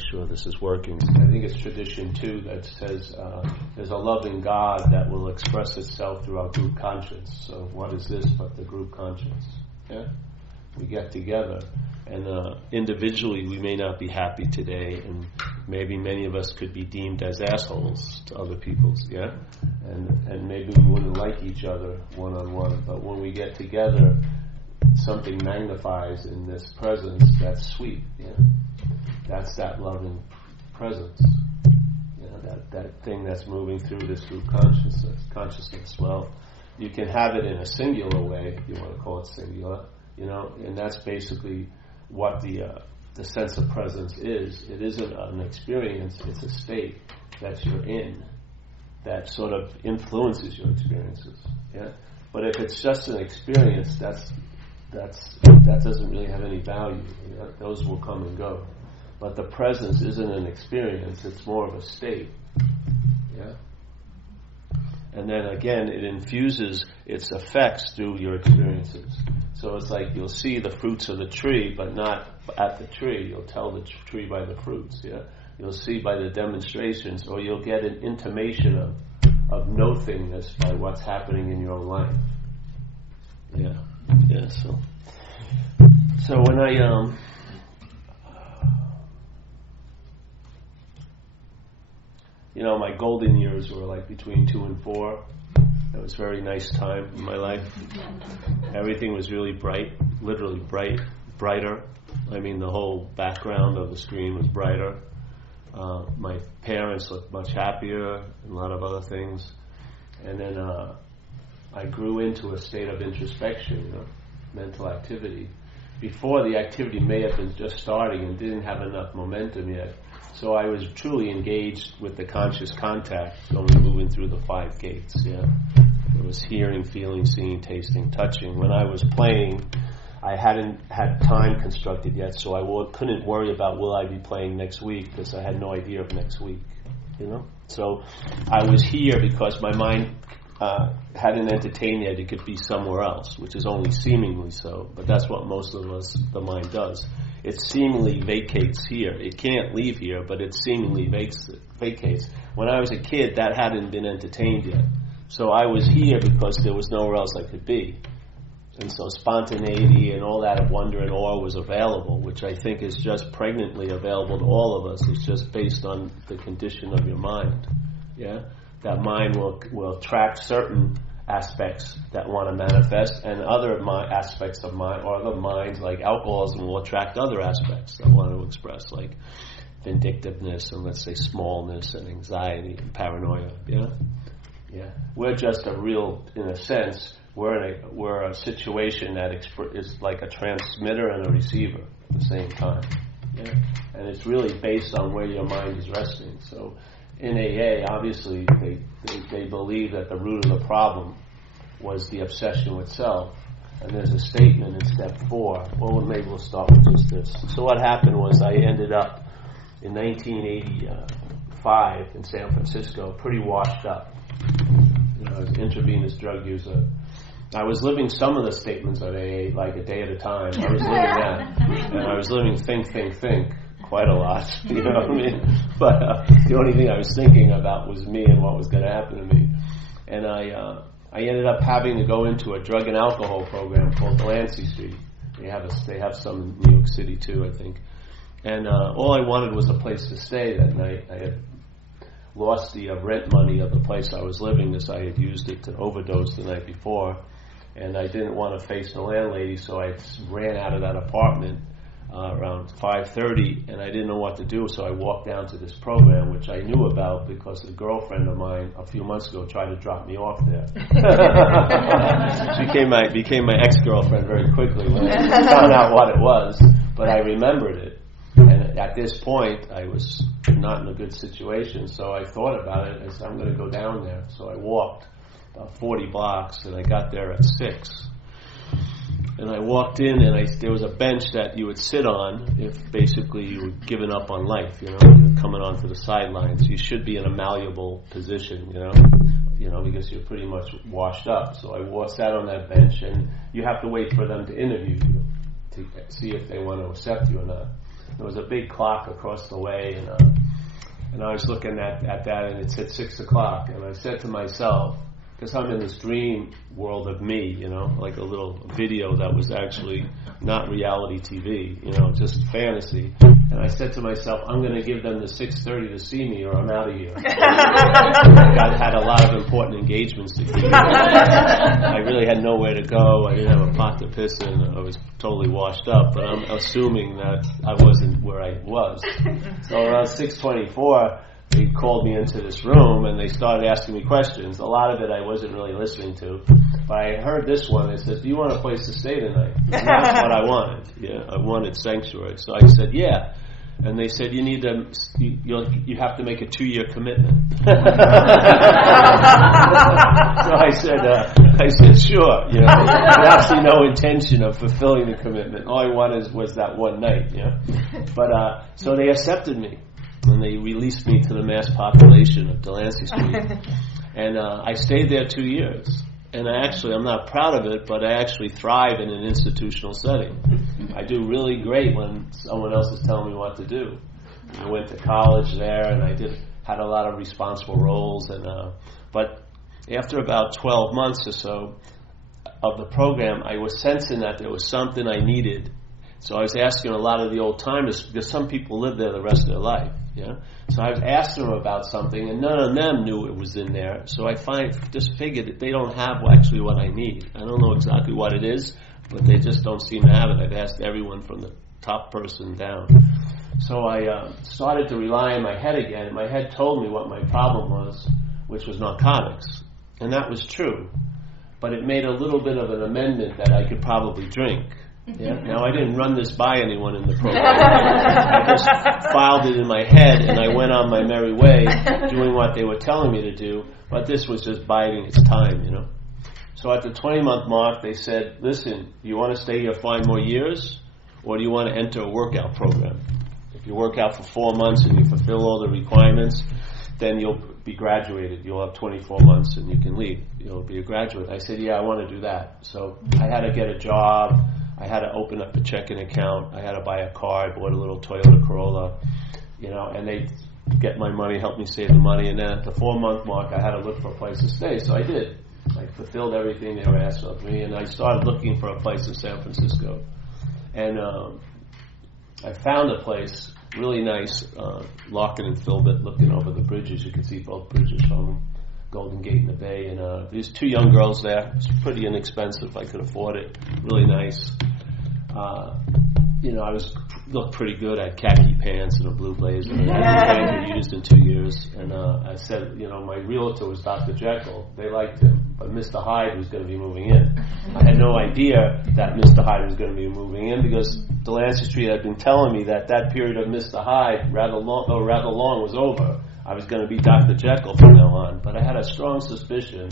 make sure this is working. I think it's tradition too that says there's a loving God that will express itself through our group conscience. So what is this but the group conscience? Yeah, we get together, and individually we may not be happy today, and maybe many of us could be deemed as assholes to other people. Yeah, and maybe we wouldn't like each other one on one. But when we get together, something magnifies in this presence that's sweet. Yeah, that's that loving presence. You know, that thing that's moving through this group consciousness. Well, you can have it in a singular way, if you want to call it singular. You know, and that's basically what the sense of presence is. It isn't an experience; it's a state that you're in that sort of influences your experiences. Yeah, but if it's just an experience, that doesn't really have any value. You know? Those will come and go. But the presence isn't an experience, it's more of a state. Yeah? And then again, it infuses its effects through your experiences. So it's like you'll see the fruits of the tree, but not at the tree. You'll tell the tree by the fruits. Yeah? You'll see by the demonstrations, or you'll get an intimation of nothingness by what's happening in your own life. Yeah. Yeah, so when I you know, my golden years were like between 2 and 4. It was a very nice time in my life. Everything was really bright, literally brighter. I mean, the whole background of the screen was brighter. My parents looked much happier, and a lot of other things. And then I grew into a state of introspection, you know, mental activity. Before, the activity may have been just starting and didn't have enough momentum yet. So I was truly engaged with the conscious contact, moving through the 5 gates. Yeah, it was hearing, feeling, seeing, tasting, touching. When I was playing, I hadn't had time constructed yet, so I couldn't worry about will I be playing next week, because I had no idea of next week. You know, so I was here because my mind hadn't entertained yet. It could be somewhere else, which is only seemingly so, but that's what most of us, the mind does. It seemingly vacates here. It can't leave here, but it seemingly vacates. When I was a kid, that hadn't been entertained yet. So I was here because there was nowhere else I could be. And so spontaneity and all that of wonder and awe was available, which I think is just pregnantly available to all of us. It's just based on the condition of your mind. Yeah? That mind will attract certain aspects that want to manifest, and other aspects of mind, or other minds, like alcoholism, will attract other aspects that want to express, like vindictiveness and, let's say, smallness and anxiety and paranoia. Yeah? Yeah. We're just in a sense, we're a situation that is like a transmitter and a receiver at the same time. Yeah? And it's really based on where your mind is resting. So in AA, obviously, they believe that the root of the problem was the obsession with self. And there's a statement in step 4. Well, maybe we'll start with just this. So what happened was I ended up in 1985 in San Francisco, pretty washed up. You know, I was an intravenous drug user. I was living some of the statements of AA, like a day at a time. I was living that. And I was living think, quite a lot, you know what I mean? But the only thing I was thinking about was me and what was going to happen to me. And I ended up having to go into a drug and alcohol program called Delancey Street. They have some in New York City too, I think. And all I wanted was a place to stay that night. I had lost the rent money of the place I was living, as I had used it to overdose the night before. And I didn't want to face the landlady, so I ran out of that apartment around 5:30, and I didn't know what to do, so I walked down to this program, which I knew about because a girlfriend of mine a few months ago tried to drop me off there. She became my ex-girlfriend very quickly when I found out what it was, but I remembered it. And at this point, I was not in a good situation, so I thought about it. I said, I'm going to go down there. So I walked about 40 blocks, and I got there at 6. And I walked in, and there was a bench that you would sit on if basically you were giving up on life, you know, coming onto the sidelines. You should be in a malleable position, you know, because you're pretty much washed up. So I sat on that bench, and you have to wait for them to interview you to see if they want to accept you or not. There was a big clock across the way, and I was looking at that, and it said 6 o'clock, and I said to myself, because I'm in this dream world of me, like a little video that was actually not reality TV, just fantasy. And I said to myself, I'm going to give them the 6:30 to see me, or I'm out of here. I had a lot of important engagements to keep. I really had nowhere to go. I didn't have a pot to piss in. I was totally washed up, but I'm assuming that I wasn't where I was. So around 6:24, they called me into this room and they started asking me questions. A lot of it I wasn't really listening to, but I heard this one. They said, "Do you want a place to stay tonight?" And that's what I wanted. Yeah, I wanted sanctuary. So I said, "Yeah." And they said, "You need to, you have to make a 2-year commitment." So I said, "Sure." Actually no intention of fulfilling the commitment. All I wanted was that one night. But so they accepted me. And they released me to the mass population of Delancey Street. And I stayed there 2 years. And I'm not proud of it, but I actually thrive in an institutional setting. I do really great when someone else is telling me what to do. I went to college there, and I had a lot of responsible roles. But after about 12 months or so of the program, I was sensing that there was something I needed. So I was asking a lot of the old timers, because some people live there the rest of their life. So I was asking them about something, and none of them knew it was in there. So I just figured that they don't have actually what I need. I don't know exactly what it is, but they just don't seem to have it. I've asked everyone from the top person down. So I started to rely on my head again, and my head told me what my problem was, which was narcotics. And that was true. But it made a little bit of an amendment that I could probably drink. Now, I didn't run this by anyone in the program. I just filed it in my head, and I went on my merry way doing what they were telling me to do, but this was just biding its time, So at the 20-month mark, they said, "Listen, do you want to stay here 5 more years, or do you want to enter a workout program? If you work out for 4 months and you fulfill all the requirements, then you'll be graduated. You'll have 24 months and you can leave. You'll be a graduate." I said, "Yeah, I want to do that." So I had to get a job. I had to open up a checking account. I had to buy a car. I bought a little Toyota Corolla, and they get my money, help me save the money. And then at the 4-month mark, I had to look for a place to stay. So I did. I fulfilled everything they were asking of me, and I started looking for a place in San Francisco. And I found a place, really nice, Larkin and Philbert, looking over the bridges. You can see both bridges from Golden Gate in the Bay. And there's 2 young girls there. It's pretty inexpensive. I could afford it. Really nice. I looked pretty good. I had khaki pants and a blue blazer. I hadn't been used in 2 years. And I said, my realtor was Dr. Jekyll. They liked him. But Mr. Hyde was going to be moving in. I had no idea that Mr. Hyde was going to be moving in, because Delancey Street had been telling me that period of Mr. Hyde, rather long, was over. I was going to be Dr. Jekyll from now on. But I had a strong suspicion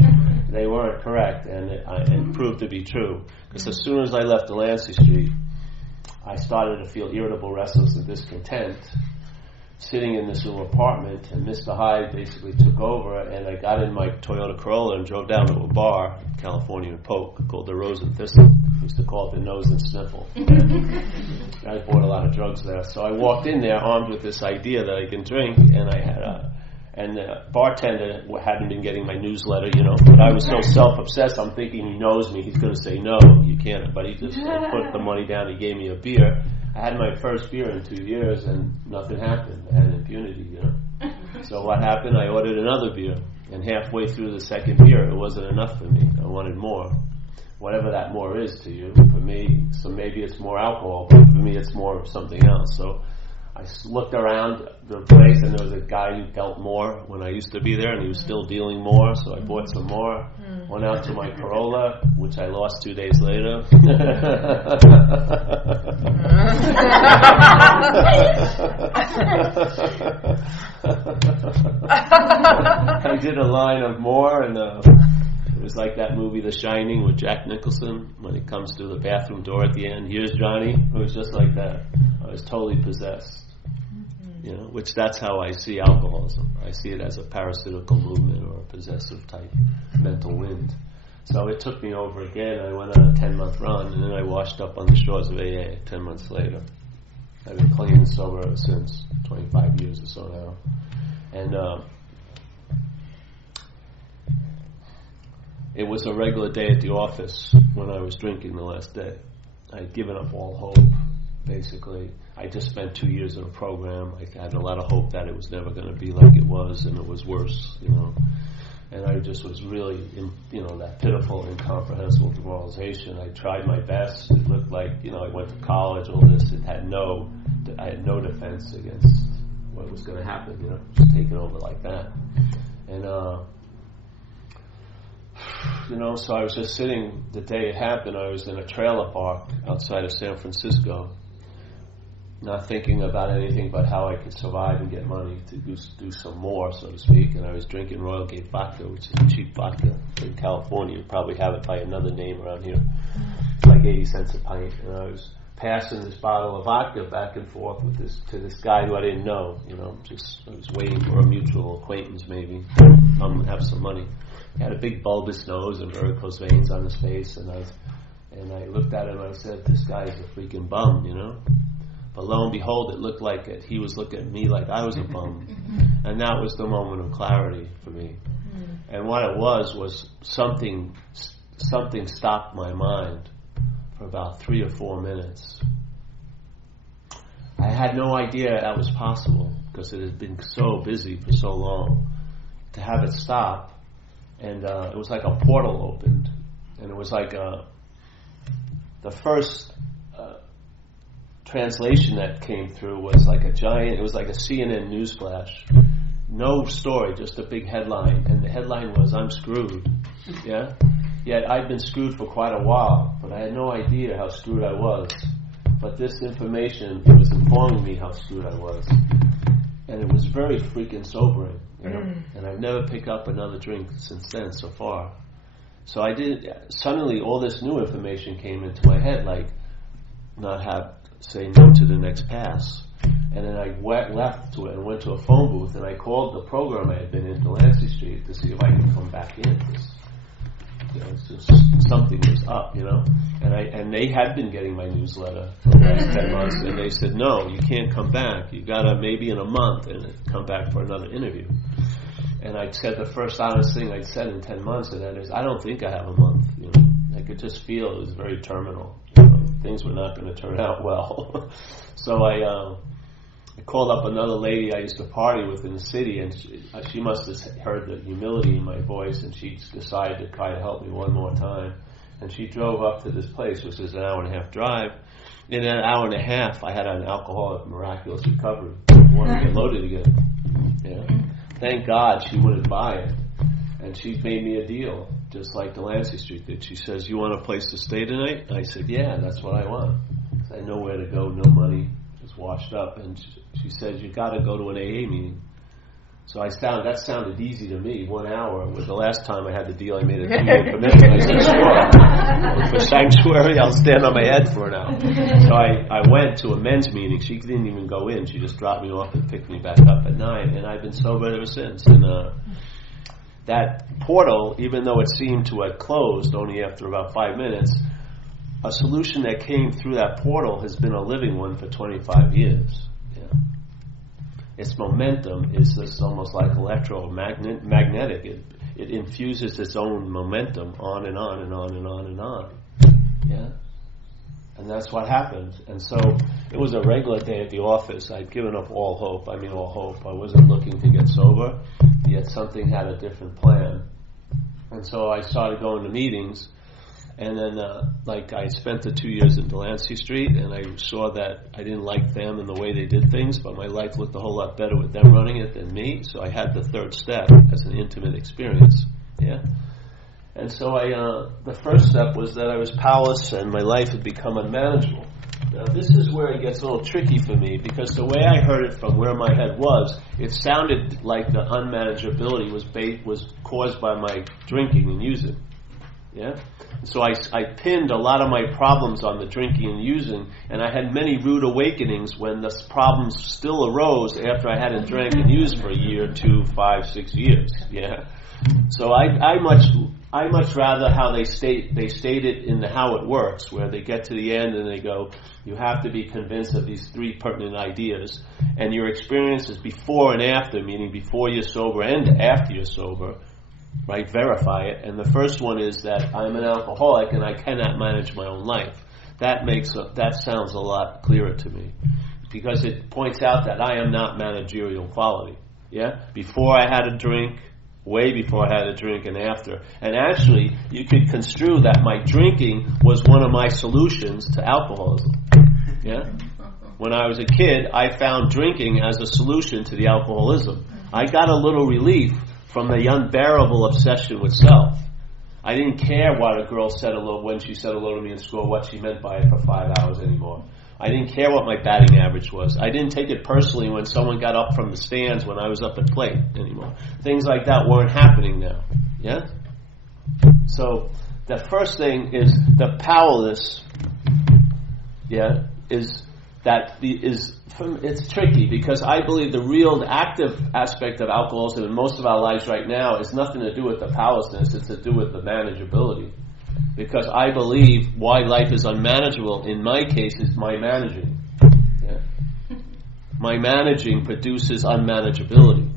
they weren't correct, and it proved to be true. Because as soon as I left Delancey Street, I started to feel irritable, restless, and discontent, sitting in this little apartment, and Mr. Hyde basically took over, and I got in my Toyota Corolla and drove down to a bar, California and Polk, called the Rose and Thistle. We used to call it the Nose and Sniffle. I bought a lot of drugs there. So I walked in there armed with this idea that I can drink, and and the bartender hadn't been getting my newsletter, but I was so self-obsessed, I'm thinking he knows me, he's going to say, "No, you can't." But he just put the money down, he gave me a beer. I had my first beer in 2 years, and nothing happened. I had impunity, So what happened? I ordered another beer, and halfway through the second beer, it wasn't enough for me. I wanted more. Whatever that more is to you. For me, so maybe it's more alcohol, but for me it's more of something else. So I looked around the place, and there was a guy who dealt more when I used to be there, and he was still dealing more, so I bought some more. Went out to my Corolla, which I lost 2 days later. I did a line of more, and it was like that movie The Shining with Jack Nicholson, when he comes through the bathroom door at the end. "Here's Johnny." It was just like that. I was totally possessed. Which that's how I see alcoholism. I see it as a parasitical movement or a possessive type mental wind. So it took me over again. I went on a 10-month run, and then I washed up on the shores of AA 10 months later. I've been clean and sober ever since, 25 years or so now. And it was a regular day at the office when I was drinking the last day. I'd given up all hope, basically. I just spent 2 years in a program. I had a lot of hope that it was never going to be like it was, and it was worse, And I just was really, that pitiful, incomprehensible demoralization. I tried my best. It looked like, I went to college, all this. I had no defense against what was going to happen, just taking over like that. And, so I was just sitting, the day it happened, I was in a trailer park outside of San Francisco, not thinking about anything but how I could survive and get money to do some more, so to speak. And I was drinking Royal Gate vodka, which is a cheap vodka in California. You probably have it by another name around here. It's like 80 cents a pint. And I was passing this bottle of vodka back and forth to this guy who I didn't know. I was waiting for a mutual acquaintance maybe come and have some money. He had a big bulbous nose and varicose veins on his face, and I looked at him and I said, "This guy's a freaking bum," But lo and behold, it looked like he was looking at me like I was a bum. And that was the moment of clarity for me. And what it was something stopped my mind for about 3 or 4 minutes. I had no idea that was possible because it had been so busy for so long. To have it stop, and it was like a portal opened. And it was like the first translation that came through was like it was like a CNN news flash. No story, just a big headline. And the headline was, "I'm screwed." Yeah? Yet I'd been screwed for quite a while, but I had no idea how screwed I was. But this information, it was informing me how screwed I was. And it was very freaking sobering, And I've never picked up another drink since then so far. So suddenly all this new information came into my head, like say no to the next pass. And then I left to it and went to a phone booth, and I called the program I had been in, Delancey Street, to see if I could come back in. It's just something was up, And they had been getting my newsletter for the last 10 months, and they said, "No, you can't come back. You gotta maybe in a month and come back for another interview." And I said the first honest thing I'd said in 10 months, and that is, I don't think I have a month. I could just feel it was very terminal. Things were not going to turn out well. So I called up another lady I used to party with in the city, and she must have heard the humility in my voice, and she decided to try to help me one more time. And she drove up to this place, which is an hour and a half drive. In an hour and a half, I had an alcoholic miraculous recovery. I wanted to get loaded again. Thank God she wouldn't buy it. And she made me a deal, just like Delancey Street did. She says, "You want a place to stay tonight?" I said, "Yeah, that's what I want." I had nowhere to go, no money, just washed up. And she said, "You got to go to an AA meeting." So that sounded easy to me. 1 hour. With the last time I had the deal, I made a 2-year commitment. I said, "Sure. For sanctuary, I'll stand on my head for an hour." So I went to a men's meeting. She didn't even go in. She just dropped me off and picked me back up at 9. And I've been sober ever since. And that portal, even though it seemed to have closed only after about 5 minutes, a solution that came through that portal has been a living one for 25 years. Its momentum is this almost like electromagnetic. It infuses its own momentum on and on and on and on and on. Yeah? And that's what happened. And so it was a regular day at the office. I'd given up all hope. I wasn't looking to get sober, yet something had a different plan. And so I started going to meetings. And then, I spent the 2 years in Delancey Street, and I saw that I didn't like them and the way they did things, but my life looked a whole lot better with them running it than me. So I had the third step as an intimate experience. Yeah. And so the first step was that I was powerless and my life had become unmanageable. Now this is where it gets a little tricky for me, because the way I heard it from where my head was, it sounded like the unmanageability was caused by my drinking and using. Yeah? So I pinned a lot of my problems on the drinking and using, and I had many rude awakenings when the problems still arose after I hadn't drank and used for a year, 2, 5, 6 years. Yeah. So I much I much rather how they state it in the how it works, where they get to the end and they go, you have to be convinced of these three pertinent ideas, and your experiences before and after, meaning before you're sober and after you're sober, right? Verify it. And the first one is that I'm an alcoholic and I cannot manage my own life. That sounds a lot clearer to me, because it points out that I am not managerial quality. Yeah, before I had a drink, way before I had a drink, and after. And actually, you could construe that my drinking was one of my solutions to alcoholism. Yeah? When I was a kid, I found drinking as a solution to the alcoholism. I got a little relief from the unbearable obsession with self. I didn't care what a girl said when she said hello to me in school, what she meant by it for 5 hours anymore. I didn't care what my batting average was. I didn't take it personally when someone got up from the stands when I was up at plate anymore. Things like that weren't happening now. Yeah? So the first thing is the powerless. Yeah, it's tricky, because I believe the real active aspect of alcoholism in most of our lives right now is nothing to do with the powerlessness. It's to do with the manageability. Because I believe why life is unmanageable, in my case, is my managing. Yeah? My managing produces unmanageability.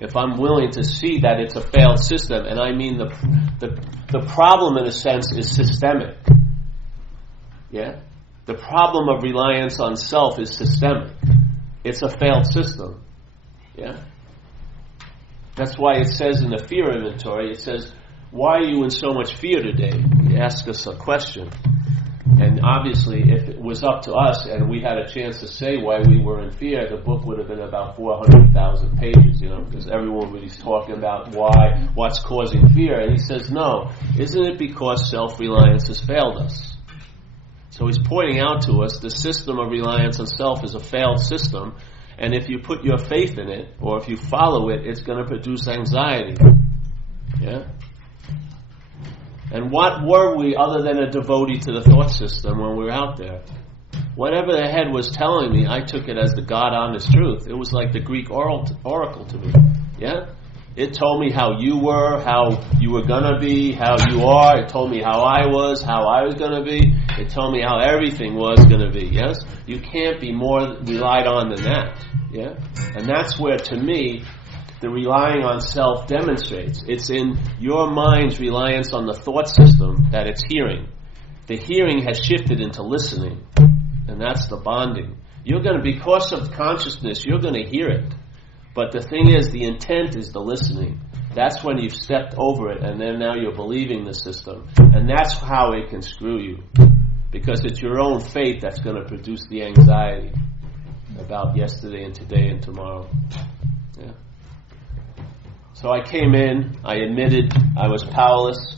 If I'm willing to see that it's a failed system, and I mean the problem in a sense is systemic. Yeah? The problem of reliance on self is systemic. It's a failed system. Yeah? That's why it says in the fear inventory, it says, why are you in so much fear today? It asks us a question. And obviously, if it was up to us and we had a chance to say why we were in fear, the book would have been about 400,000 pages, because everyone was talking about what's causing fear. And he says, no, isn't it because self-reliance has failed us? So he's pointing out to us the system of reliance on self is a failed system, and if you put your faith in it, or if you follow it, it's going to produce anxiety. Yeah? And what were we other than a devotee to the thought system when we were out there? Whatever the head was telling me, I took it as the God-honest truth. It was like the Greek oracle to me. Yeah? It told me how you were going to be, how you are. It told me how I was going to be. It told me how everything was going to be. Yes? You can't be more relied on than that. Yeah? And that's where, to me, the relying on self demonstrates. It's in your mind's reliance on the thought system that it's hearing. The hearing has shifted into listening, and that's the bonding. You're going to, because of consciousness, you're going to hear it. But the thing is, the intent is the listening. That's when you've stepped over it, and then now you're believing the system. And that's how it can screw you. Because it's your own faith that's going to produce the anxiety about yesterday and today and tomorrow. Yeah. So I came in, I admitted I was powerless,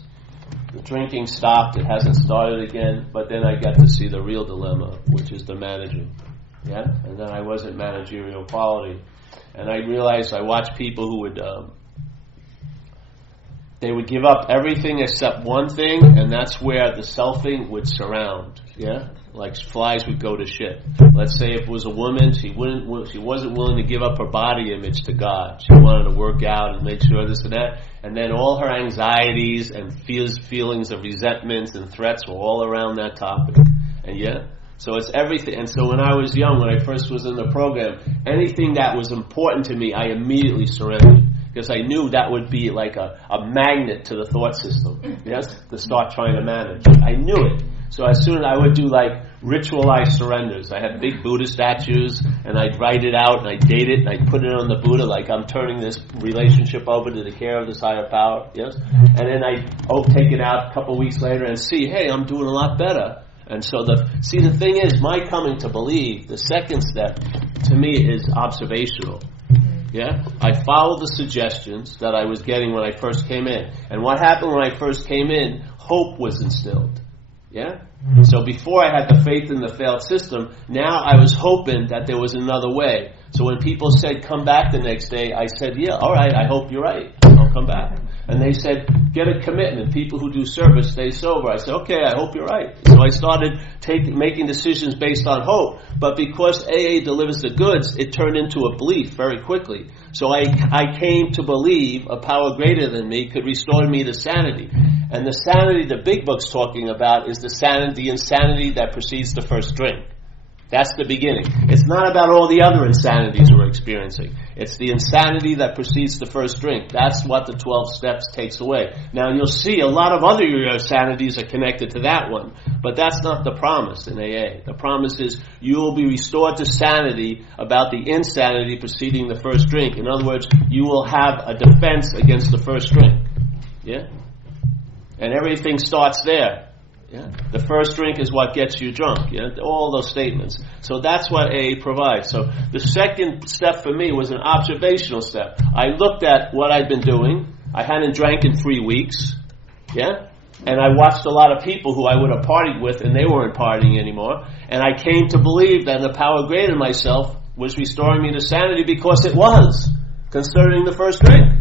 the drinking stopped, it hasn't started again, but then I got to see the real dilemma, which is the managing. Yeah? And then I wasn't managerial quality. And I realized I watched people who they would give up everything except one thing, and that's where the selfing would surround. Yeah? Like flies would go to shit. Let's say if it was a woman, she wasn't willing to give up her body image to God. She wanted to work out and make sure this and that. And then all her anxieties and feelings of resentments and threats were all around that topic. And yeah? So it's everything. And so when I was young, when I first was in the program, anything that was important to me, I immediately surrendered. Because I knew that would be like a magnet to the thought system. Yes? To start trying to manage. I knew it. So as soon as I would do like ritualized surrenders, I had big Buddha statues, and I'd write it out, and I'd date it, and I'd put it on the Buddha, like I'm turning this relationship over to the care of this higher power, yes? And then I'd take it out a couple weeks later and see, hey, I'm doing a lot better. And so the thing is, my coming to believe, the second step, to me, is observational. Yeah? I followed the suggestions that I was getting when I first came in. And what happened when I first came in, hope was instilled. Yeah? So before I had the faith in the failed system, now I was hoping that there was another way. So when people said, come back the next day, I said, yeah, all right, I hope you're right. I'll come back. And they said, get a commitment. People who do service stay sober. I said, okay, I hope you're right. So I started making decisions based on hope. But because AA delivers the goods, it turned into a belief very quickly. So I came to believe a power greater than me could restore me to sanity. And the sanity the big book's talking about is the insanity that precedes the first drink. That's the beginning. It's not about all the other insanities we're experiencing. It's the insanity that precedes the first drink. That's what the 12 steps takes away. Now you'll see a lot of other insanities are connected to that one, but that's not the promise in AA. The promise is you will be restored to sanity about the insanity preceding the first drink. In other words, you will have a defense against the first drink. Yeah? And everything starts there. Yeah. The first drink is what gets you drunk. Yeah. All those statements. So that's what AA provides. So the second step for me was an observational step. I looked at what I'd been doing. I hadn't drank in 3 weeks. Yeah. And I watched a lot of people who I would have partied with, and they weren't partying anymore. And I came to believe that the power greater than myself was restoring me to sanity, because it was, concerning the first drink.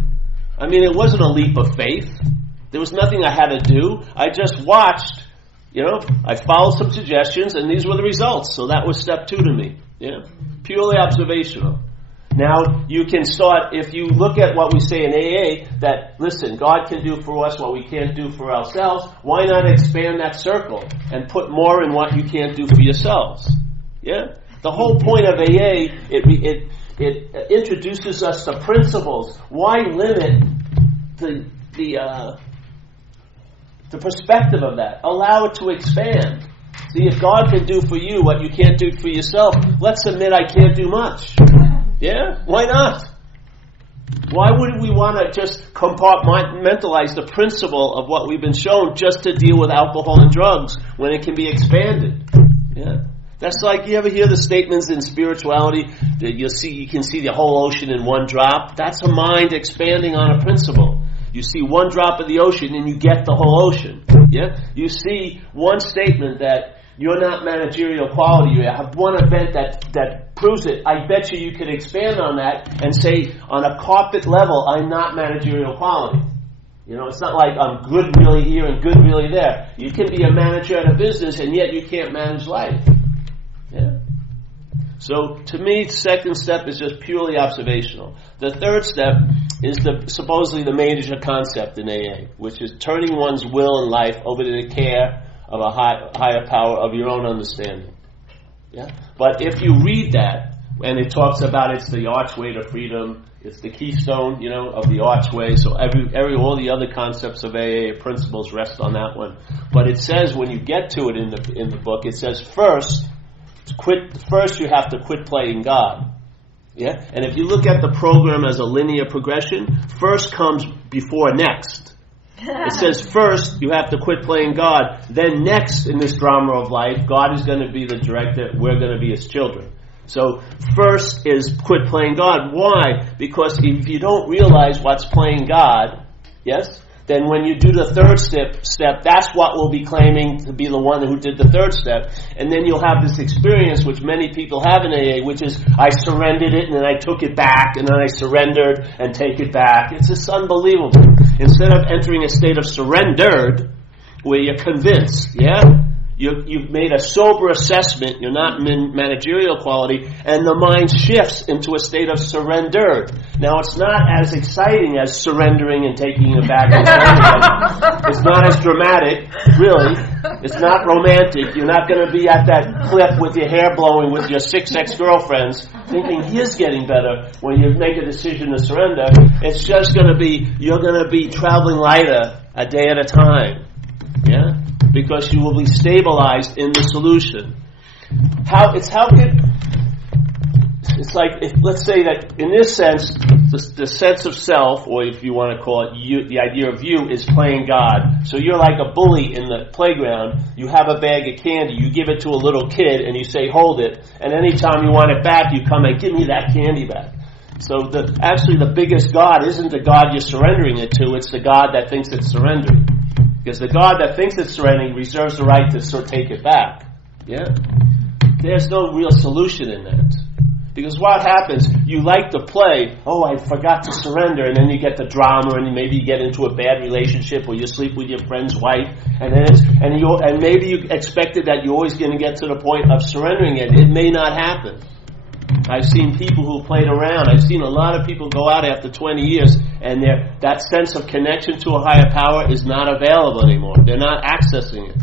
I mean, it wasn't a leap of faith. There was nothing I had to do. I just watched. I followed some suggestions, and these were the results. So that was step 2 to me. Yeah, purely observational. Now you can start, if you look at what we say in AA, that listen, God can do for us what we can't do for ourselves. Why not expand that circle and put more in what you can't do for yourselves? Yeah, the whole point of AA, it introduces us to principles. Why limit the perspective of that? Allow it to expand. See, if God can do for you what you can't do for yourself, let's admit I can't do much. Yeah? Why not? Why wouldn't we want to just compartmentalize the principle of what we've been shown just to deal with alcohol and drugs when it can be expanded? Yeah? That's like, you ever hear the statements in spirituality that you can see the whole ocean in one drop? That's a mind expanding on a principle. You see one drop of the ocean and you get the whole ocean. Yeah? You see one statement that you're not managerial quality. You have one event that proves it. I bet you could expand on that and say, on a carpet level, I'm not managerial quality. It's not like I'm good really here and good really there. You can be a manager at a business and yet you can't manage life. Yeah? So, to me, the second step is just purely observational. The third step is supposedly the major concept in AA, which is turning one's will and life over to the care of a higher power of your own understanding. Yeah? But if you read that, and it talks about it's the archway to freedom, it's the keystone, of the archway, so all the other concepts of AA principles rest on that one. But it says, when you get to it in the book, it says first you have to quit playing God. Yeah? And if you look at the program as a linear progression, first comes before next. It says first you have to quit playing God, then next in this drama of life, God is going to be the director, we're going to be his children. So first is quit playing God. Why? Because if you don't realize what's playing God, yes, then when you do the third step, that's what we'll be claiming to be the one who did the third step. And then you'll have this experience, which many people have in AA, which is, I surrendered it and then I took it back, and then I surrendered and take it back. It's just unbelievable. Instead of entering a state of surrendered, where you're convinced, yeah? You've made a sober assessment, you're not managerial quality, and the mind shifts into a state of surrendered. Now, it's not as exciting as surrendering and taking it back. It's not as dramatic, really. It's not romantic. You're not going to be at that cliff with your hair blowing with your 6 ex-girlfriends thinking he's getting better when you make a decision to surrender. It's just going to be, you're going to be traveling lighter a day at a time. Yeah? Because you will be stabilized in the solution. It's like, let's say that in this sense, the sense of self, or if you want to call it you, the idea of you, is playing God. So you're like a bully in the playground. You have a bag of candy. You give it to a little kid and you say, hold it. And anytime you want it back, you come and give me that candy back. So actually the biggest God isn't the God you're surrendering it to. It's the God that thinks it's surrendering. Because the God that thinks it's surrendering reserves the right to take it back. Yeah? There's no real solution in that. Because what happens, you like to play, oh, I forgot to surrender, and then you get the drama, and maybe you get into a bad relationship, or you sleep with your friend's wife, and maybe you expected that you're always going to get to the point of surrendering it. It may not happen. I've seen people who played around. I've seen a lot of people go out after 20 years, and that sense of connection to a higher power is not available anymore. They're not accessing it.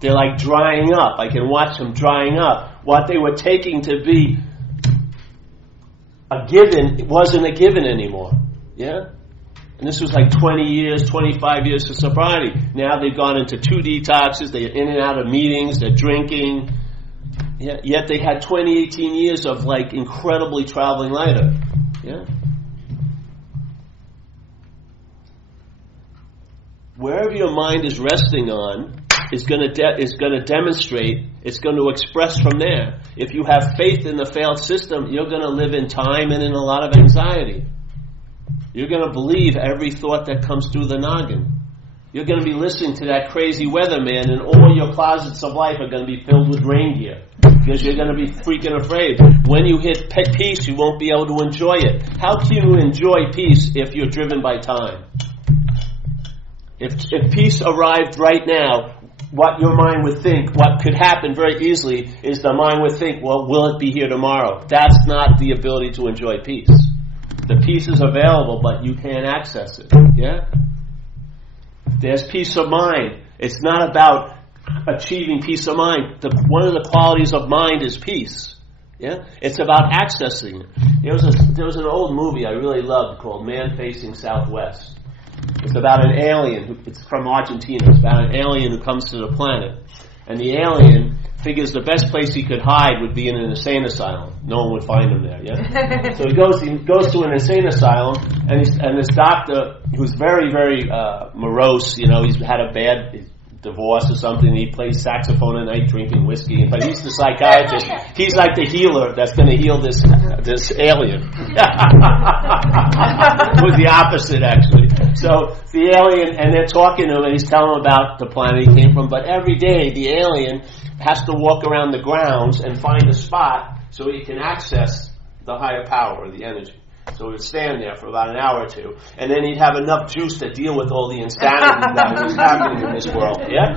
They're like drying up. I can watch them drying up. What they were taking to be a given, it wasn't a given anymore. Yeah? And this was like 20 years, 25 years of sobriety. Now they've gone into 2 detoxes, they're in and out of meetings, they're drinking. Yeah? Yet they had 18 years of like incredibly traveling lighter. Yeah? Wherever your mind is resting on is going to demonstrate, it's going to express from there. If you have faith in the failed system, you're going to live in time and in a lot of anxiety. You're going to believe every thought that comes through the noggin. You're going to be listening to that crazy weatherman, and all your closets of life are going to be filled with rain gear. Because you're going to be freaking afraid. When you hit peace, you won't be able to enjoy it. How can you enjoy peace if you're driven by time? If peace arrived right now, what your mind would think, what could happen very easily, is the mind would think, well, will it be here tomorrow? That's not the ability to enjoy peace. The peace is available, but you can't access it. Yeah? There's peace of mind. It's not about achieving peace of mind. One of the qualities of mind is peace. Yeah? It's about accessing it. There was an old movie I really loved called Man Facing Southwest. It's about an alien, it's from Argentina. It's about an alien who comes to the planet. And the alien figures the best place he could hide would be in an insane asylum. No one would find him there, yeah? So he goes to an insane asylum, and this doctor, who's very, very morose, he's had a bad divorce or something, he plays saxophone at night drinking whiskey, but he's the psychiatrist. He's like the healer that's going to heal this alien. It was the opposite, actually. So the alien, and they're talking to him, and he's telling him about the planet he came from, but every day the alien has to walk around the grounds and find a spot so he can access the higher power, or the energy. So he would stand there for about an hour or two, and then he'd have enough juice to deal with all the insanity that was happening in this world. Yeah?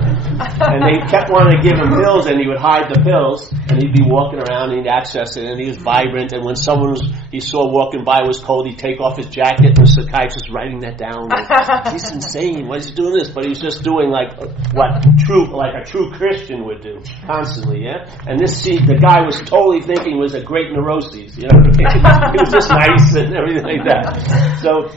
And they kept wanting to give him pills, and he would hide the pills, and he'd be walking around, and he'd access it, and he was vibrant, and when someone he saw walking by was cold, he'd take off his jacket, and the psychiatrist writing that down. Like, he's insane. Why is he doing this? But he was just doing like a true Christian would do, constantly, yeah? And the guy was totally thinking was a great neuroses, He was just nice and everything like that. So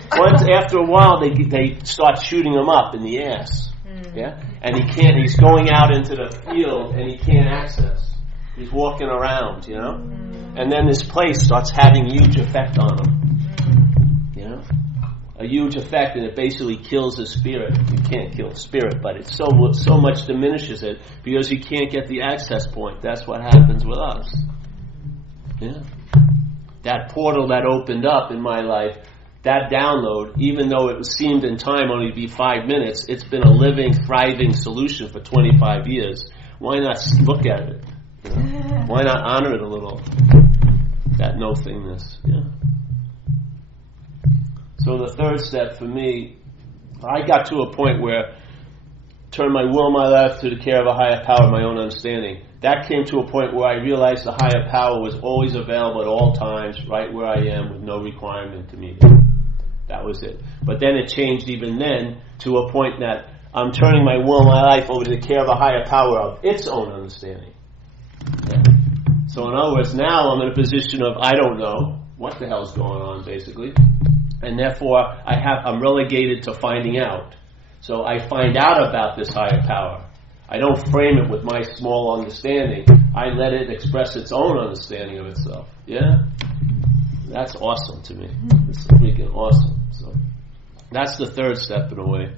after a while, they start shooting him up in the ass. Yeah? And he's going out into the field and he can't access. He's walking around, And then this place starts having a huge effect on him. A huge effect, and it basically kills his spirit. You can't kill spirit, but it so much diminishes it because you can't get the access point. That's what happens with us. Yeah. That portal that opened up in my life, that download, even though it seemed in time only to be 5 minutes, it's been a living, thriving solution for 25 years. Why not look at it? Why not honor it a little? That no-thingness. Yeah. So the third step for me, I got to a point where turn my will, my life to the care of a higher power, my own understanding. That came to a point where I realized the higher power was always available at all times, right where I am, with no requirement to meet it. That was it. But then it changed even then to a point that I'm turning my will, my life over to the care of a higher power of its own understanding. Yeah. So in other words, now I'm in a position of I don't know what the hell's going on, basically. And therefore, I'm relegated to finding out. So I find out about this higher power. I don't frame it with my small understanding. I let it express its own understanding of itself. Yeah? That's awesome to me. It's freaking awesome. So that's the third step in a way.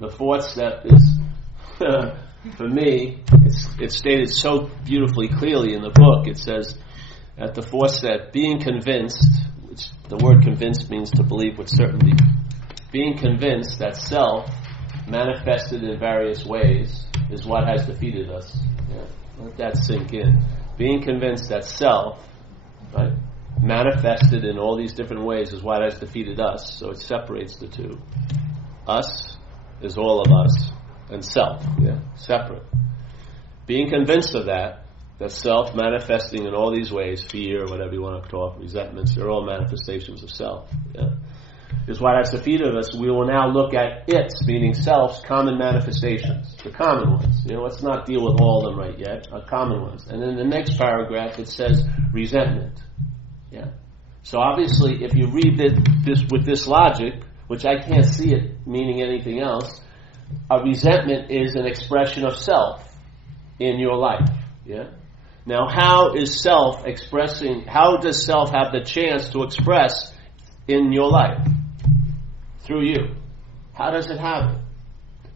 The fourth step is, for me, it's stated so beautifully clearly in the book. It says, at the fourth step, being convinced, which the word convinced means to believe with certainty, being convinced that self, manifested in various ways, is what has defeated us. Yeah? Let that sink in. Being convinced that self, right, manifested in all these different ways, is what has defeated us. So it separates the two. Us is all of us, and self, separate. Being convinced of that self manifesting in all these ways, fear, whatever you want to talk, resentments, they're all manifestations of self. Is what has defeated us. We will now look at its, meaning self's, common manifestations, the common ones. Let's not deal with all of them right yet, common ones. And then the next paragraph, it says resentment. So obviously, if you read this with this logic, which I can't see it meaning anything else, a resentment is an expression of self in your life. Now, how does self have the chance to express in your life? Through you. How does it happen?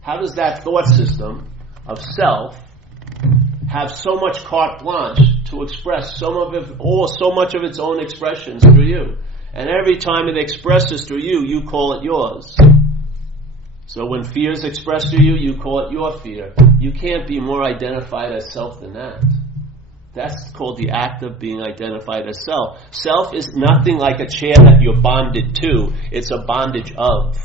How does that thought system of self have so much carte blanche to express so much of its own expressions through you? And every time it expresses through you, you call it yours. So when fear is expressed through you, you call it your fear. You can't be more identified as self than that. That's called the act of being identified as self. Self is nothing like a chair that you're bonded to. It's a bondage of.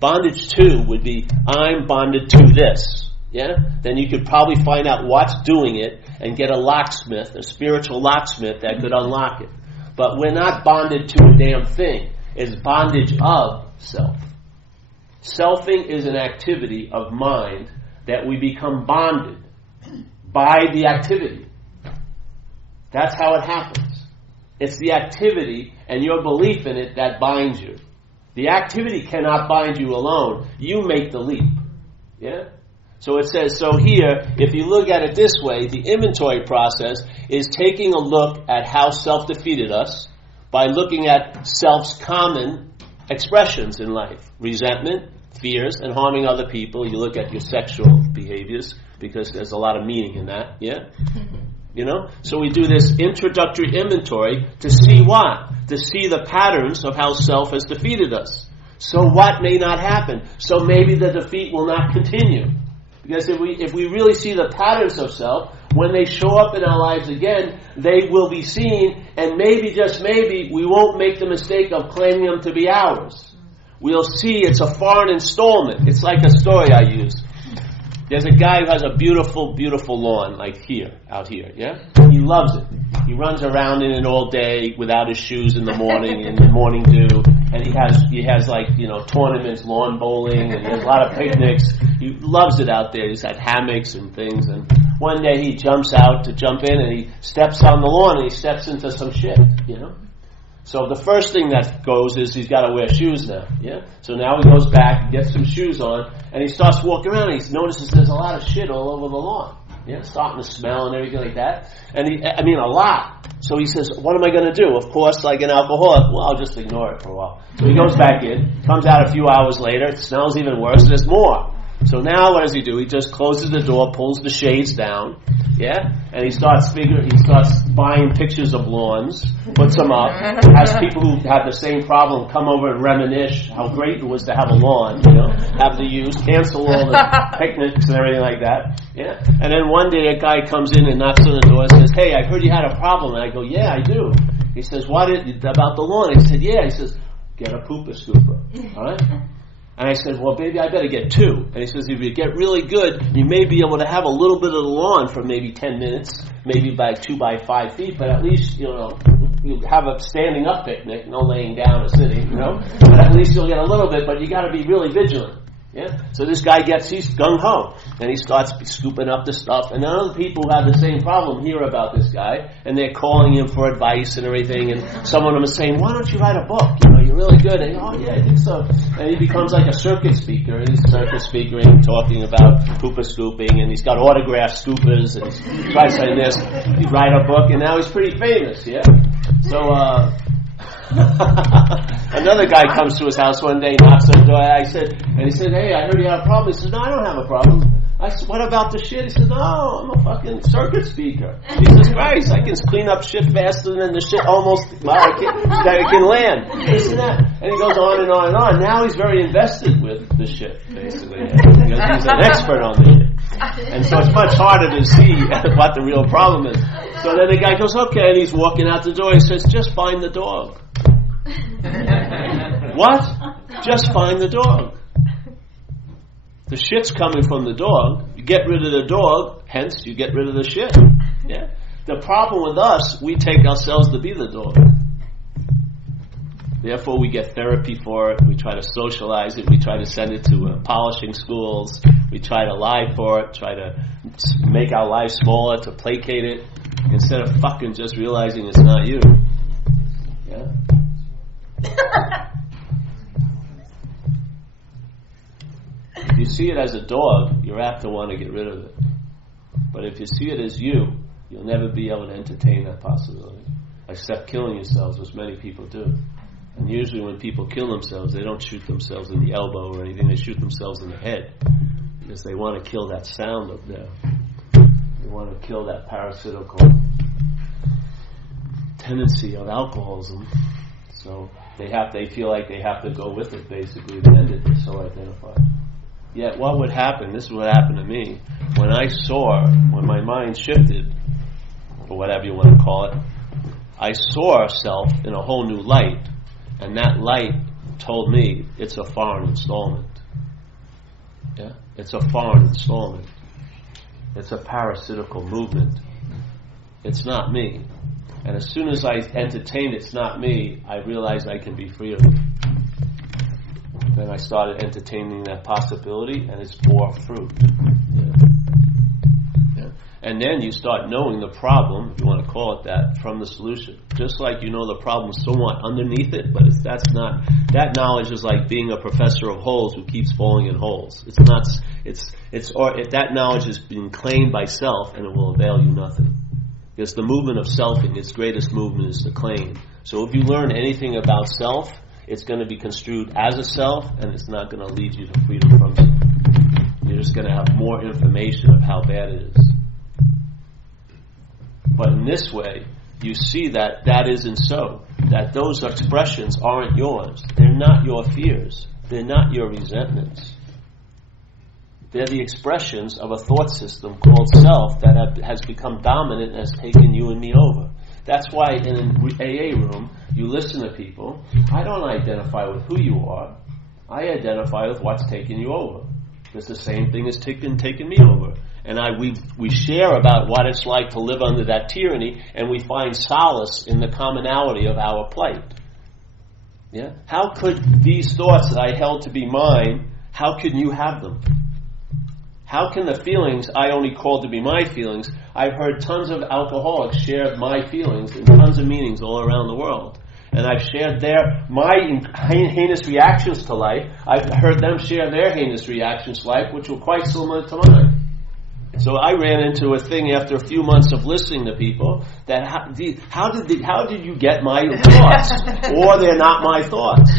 Bondage to would be, I'm bonded to this. Then you could probably find out what's doing it and get a locksmith, a spiritual locksmith that could unlock it. But we're not bonded to a damn thing. It's bondage of self. Selfing is an activity of mind that we become bonded by the activity. That's how it happens. It's the activity and your belief in it that binds you. The activity cannot bind you alone. You make the leap. So it says, so here, if you look at it this way, the inventory process is taking a look at how self defeated us by looking at self's common expressions in life. Resentment, fears, and harming other people. You look at your sexual behaviors, because there's a lot of meaning in that, So we do this introductory inventory to see what? To see the patterns of how self has defeated us. So what may not happen? So maybe the defeat will not continue. Because if we really see the patterns of self, when they show up in our lives again, they will be seen, and maybe, just maybe, we won't make the mistake of claiming them to be ours. We'll see it's a foreign installment. It's like a story I use. There's a guy who has a beautiful, beautiful lawn, like out here, He loves it. He runs around in it all day without his shoes in the morning dew, and he has tournaments, lawn bowling, and there's a lot of picnics. He loves it out there. He's had hammocks and things, and one day he jumps out to jump in, and he steps on the lawn, and he steps into some shit, So the first thing that goes is he's got to wear shoes now, So now he goes back, gets some shoes on, and he starts walking around, and he notices there's a lot of shit all over the lawn, starting to smell and everything like that. And a lot. So he says, what am I going to do? Of course, like an alcoholic, well, I'll just ignore it for a while. So he goes back in, comes out a few hours later, it smells even worse, there's more. So now what does he do? He just closes the door, pulls the shades down, and he starts buying pictures of lawns, puts them up, has people who have the same problem come over and reminisce how great it was to have a lawn, have the use, cancel all the picnics and everything like that, And then one day a guy comes in and knocks on the door and says, hey, I heard you had a problem. And I go, yeah, I do. He says, about the lawn? I said, yeah. He says, get a pooper scooper, all right? And I said, well, baby, I better get 2. And he says, if you get really good, you may be able to have a little bit of the lawn for maybe 10 minutes, maybe by 2 by 5 feet, but at least, you have a standing up picnic, no laying down or sitting, But at least you'll get a little bit, but you got to be really vigilant. So this guy he's gung-ho, and he starts scooping up the stuff, and then other people who have the same problem hear about this guy, and they're calling him for advice and everything, and some of them are saying, why don't you write a book? You're really good. And oh yeah, I think so. And he becomes like a circuit speaker, and he's circuit speaking, talking about pooper scooping, and he's got autographed scoopers, and he tries saying this, he write a book, and now he's pretty famous, So, another guy comes to his house one day, knocks on the door, he said, hey, I heard you have a problem. He says, no, I don't have a problem. I said, what about the shit? He says, no, I'm a fucking circuit speaker. Jesus Christ, I can clean up shit faster than the shit I can land. This and that. And he goes on and on and on. Now he's very invested with the shit, basically, because he's an expert on the shit. And so it's much harder to see what the real problem is. So then the guy goes, okay, and he's walking out the door. He says, just find the dog. What? Just find the dog. The shit's coming from the dog. You get rid of the dog, hence you get rid of the shit. Yeah. The problem with us, we take ourselves to be the dog. Therefore, we get therapy for it. We try to socialize it. We try to send it to polishing schools. We try to lie for it. Try to make our lives smaller to placate it, instead of fucking just realizing it's not you. Yeah. If you see it as a dog, you're apt to want to get rid of it. But if you see it as you, you'll never be able to entertain that possibility, except killing yourselves, which many people do. And usually when people kill themselves, they don't shoot themselves in the elbow or anything, they shoot themselves in the head, because they want to kill that sound up there. They want to kill that parasitical tendency of alcoholism. So they feel like they have to go with it, basically, to end it. They're so identified. Yet what would happen, this is what happened to me, when my mind shifted, or whatever you want to call it, I saw self in a whole new light, and that light told me it's a foreign installment. Yeah? It's a foreign installment. It's a parasitical movement. It's not me. And as soon as I entertained it's not me, I realized I can be free of it. Then I started entertaining that possibility, and it's bore fruit. Yeah. Yeah. And then you start knowing the problem, if you want to call it that, from the solution. Just like you know the problem somewhat underneath it, but that knowledge is like being a professor of holes who keeps falling in holes. That knowledge is being claimed by self, and it will avail you nothing. Because the movement of selfing, its greatest movement is to claim. So if you learn anything about self, it's going to be construed as a self, and it's not going to lead you to freedom from self. You're just going to have more information of how bad it is. But in this way, you see that that isn't so. That those expressions aren't yours. They're not your fears. They're not your resentments. They're the expressions of a thought system called self that has become dominant and has taken you and me over. That's why in an AA room, you listen to people. I don't identify with who you are. I identify with what's taken you over. Because the same thing has taken me over. And we share about what it's like to live under that tyranny, and we find solace in the commonality of our plight. Yeah? How could these thoughts that I held to be mine, how can you have them? How can the feelings I only called to be my feelings? I've heard tons of alcoholics share my feelings in tons of meetings all around the world. And I've shared my heinous reactions to life. I've heard them share their heinous reactions to life, which were quite similar to mine. So I ran into a thing after a few months of listening to people that how did you get my thoughts? Or they're not my thoughts.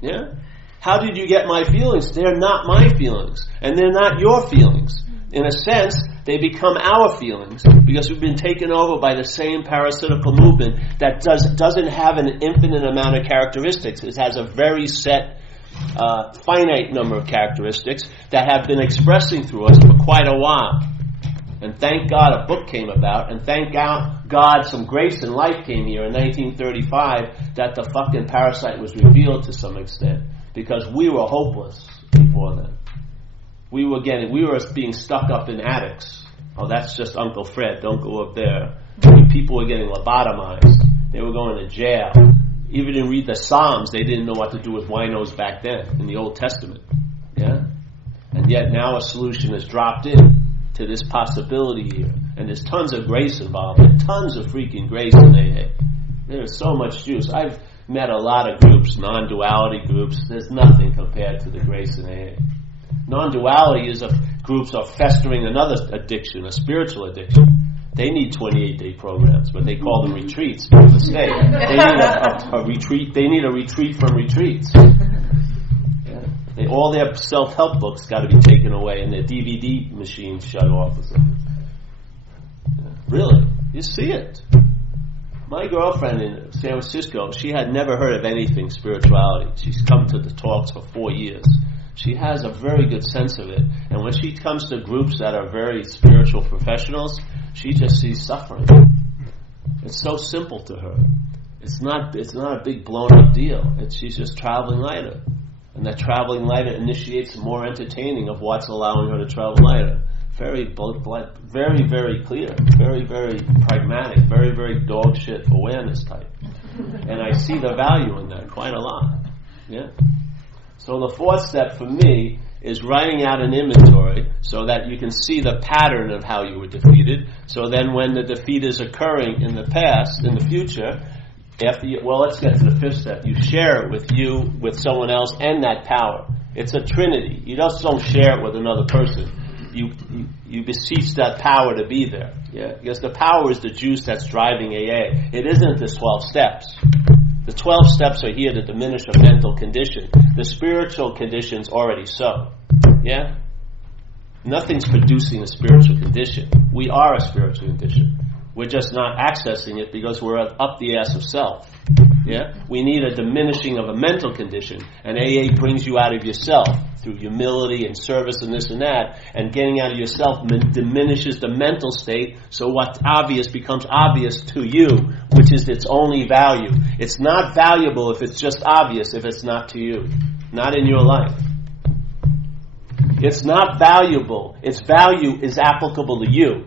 Yeah? How did you get my feelings? They're not my feelings. And they're not your feelings. In a sense, they become our feelings because we've been taken over by the same parasitical movement that doesn't have an infinite amount of characteristics. It has a very set, finite number of characteristics that have been expressing through us for quite a while. And thank God a book came about, and thank God some grace and life came here in 1935 that the fucking parasite was revealed to some extent. Because we were hopeless before then. We were being stuck up in attics. Oh, that's just Uncle Fred. Don't go up there. People were getting lobotomized. They were going to jail. Even didn't read the Psalms. They didn't know what to do with winos back then in the Old Testament. Yeah? And yet now a solution is dropped in to this possibility here. And there's tons of grace involved. There's tons of freaking grace in AA. There's so much juice. I've met a lot of groups, non-duality groups. There's nothing compared to the grace in AA. Non-duality is groups are festering another addiction, a spiritual addiction. They need 28-day programs, but they call them retreats. It's a mistake. They need a retreat. They need a retreat from retreats. Yeah. All their self-help books got to be taken away and their DVD machines shut off or something. Yeah. Really, you see it. My girlfriend in San Francisco, she had never heard of anything spirituality. She's come to the talks for 4 years. She has a very good sense of it. And when she comes to groups that are very spiritual professionals, she just sees suffering. It's so simple to her. It's not a big blown up deal. She's just traveling lighter. And that traveling lighter initiates more entertaining of what's allowing her to travel lighter. Very, very, very clear, very, very pragmatic, very, very dog shit awareness type. And I see the value in that quite a lot. Yeah. So the fourth step for me is writing out an inventory so that you can see the pattern of how you were defeated. So then when the defeat is occurring in the past, in the future, let's get to the fifth step. You share it with someone else, and that power. It's a trinity. You just don't share it with another person. You beseech that power to be there. Yeah? Because the power is the juice that's driving AA. It isn't the 12 steps. The 12 steps are here to diminish a mental condition. The spiritual condition's already so. Yeah? Nothing's producing a spiritual condition. We are a spiritual condition. We're just not accessing it because we're up the ass of self. Yeah? We need a diminishing of a mental condition. And AA brings you out of yourself through humility and service and this and that. And getting out of yourself diminishes the mental state, so what's obvious becomes obvious to you, which is its only value. It's not valuable if it's just obvious, if it's not to you. Not in your life. It's not valuable. Its value is applicable to you.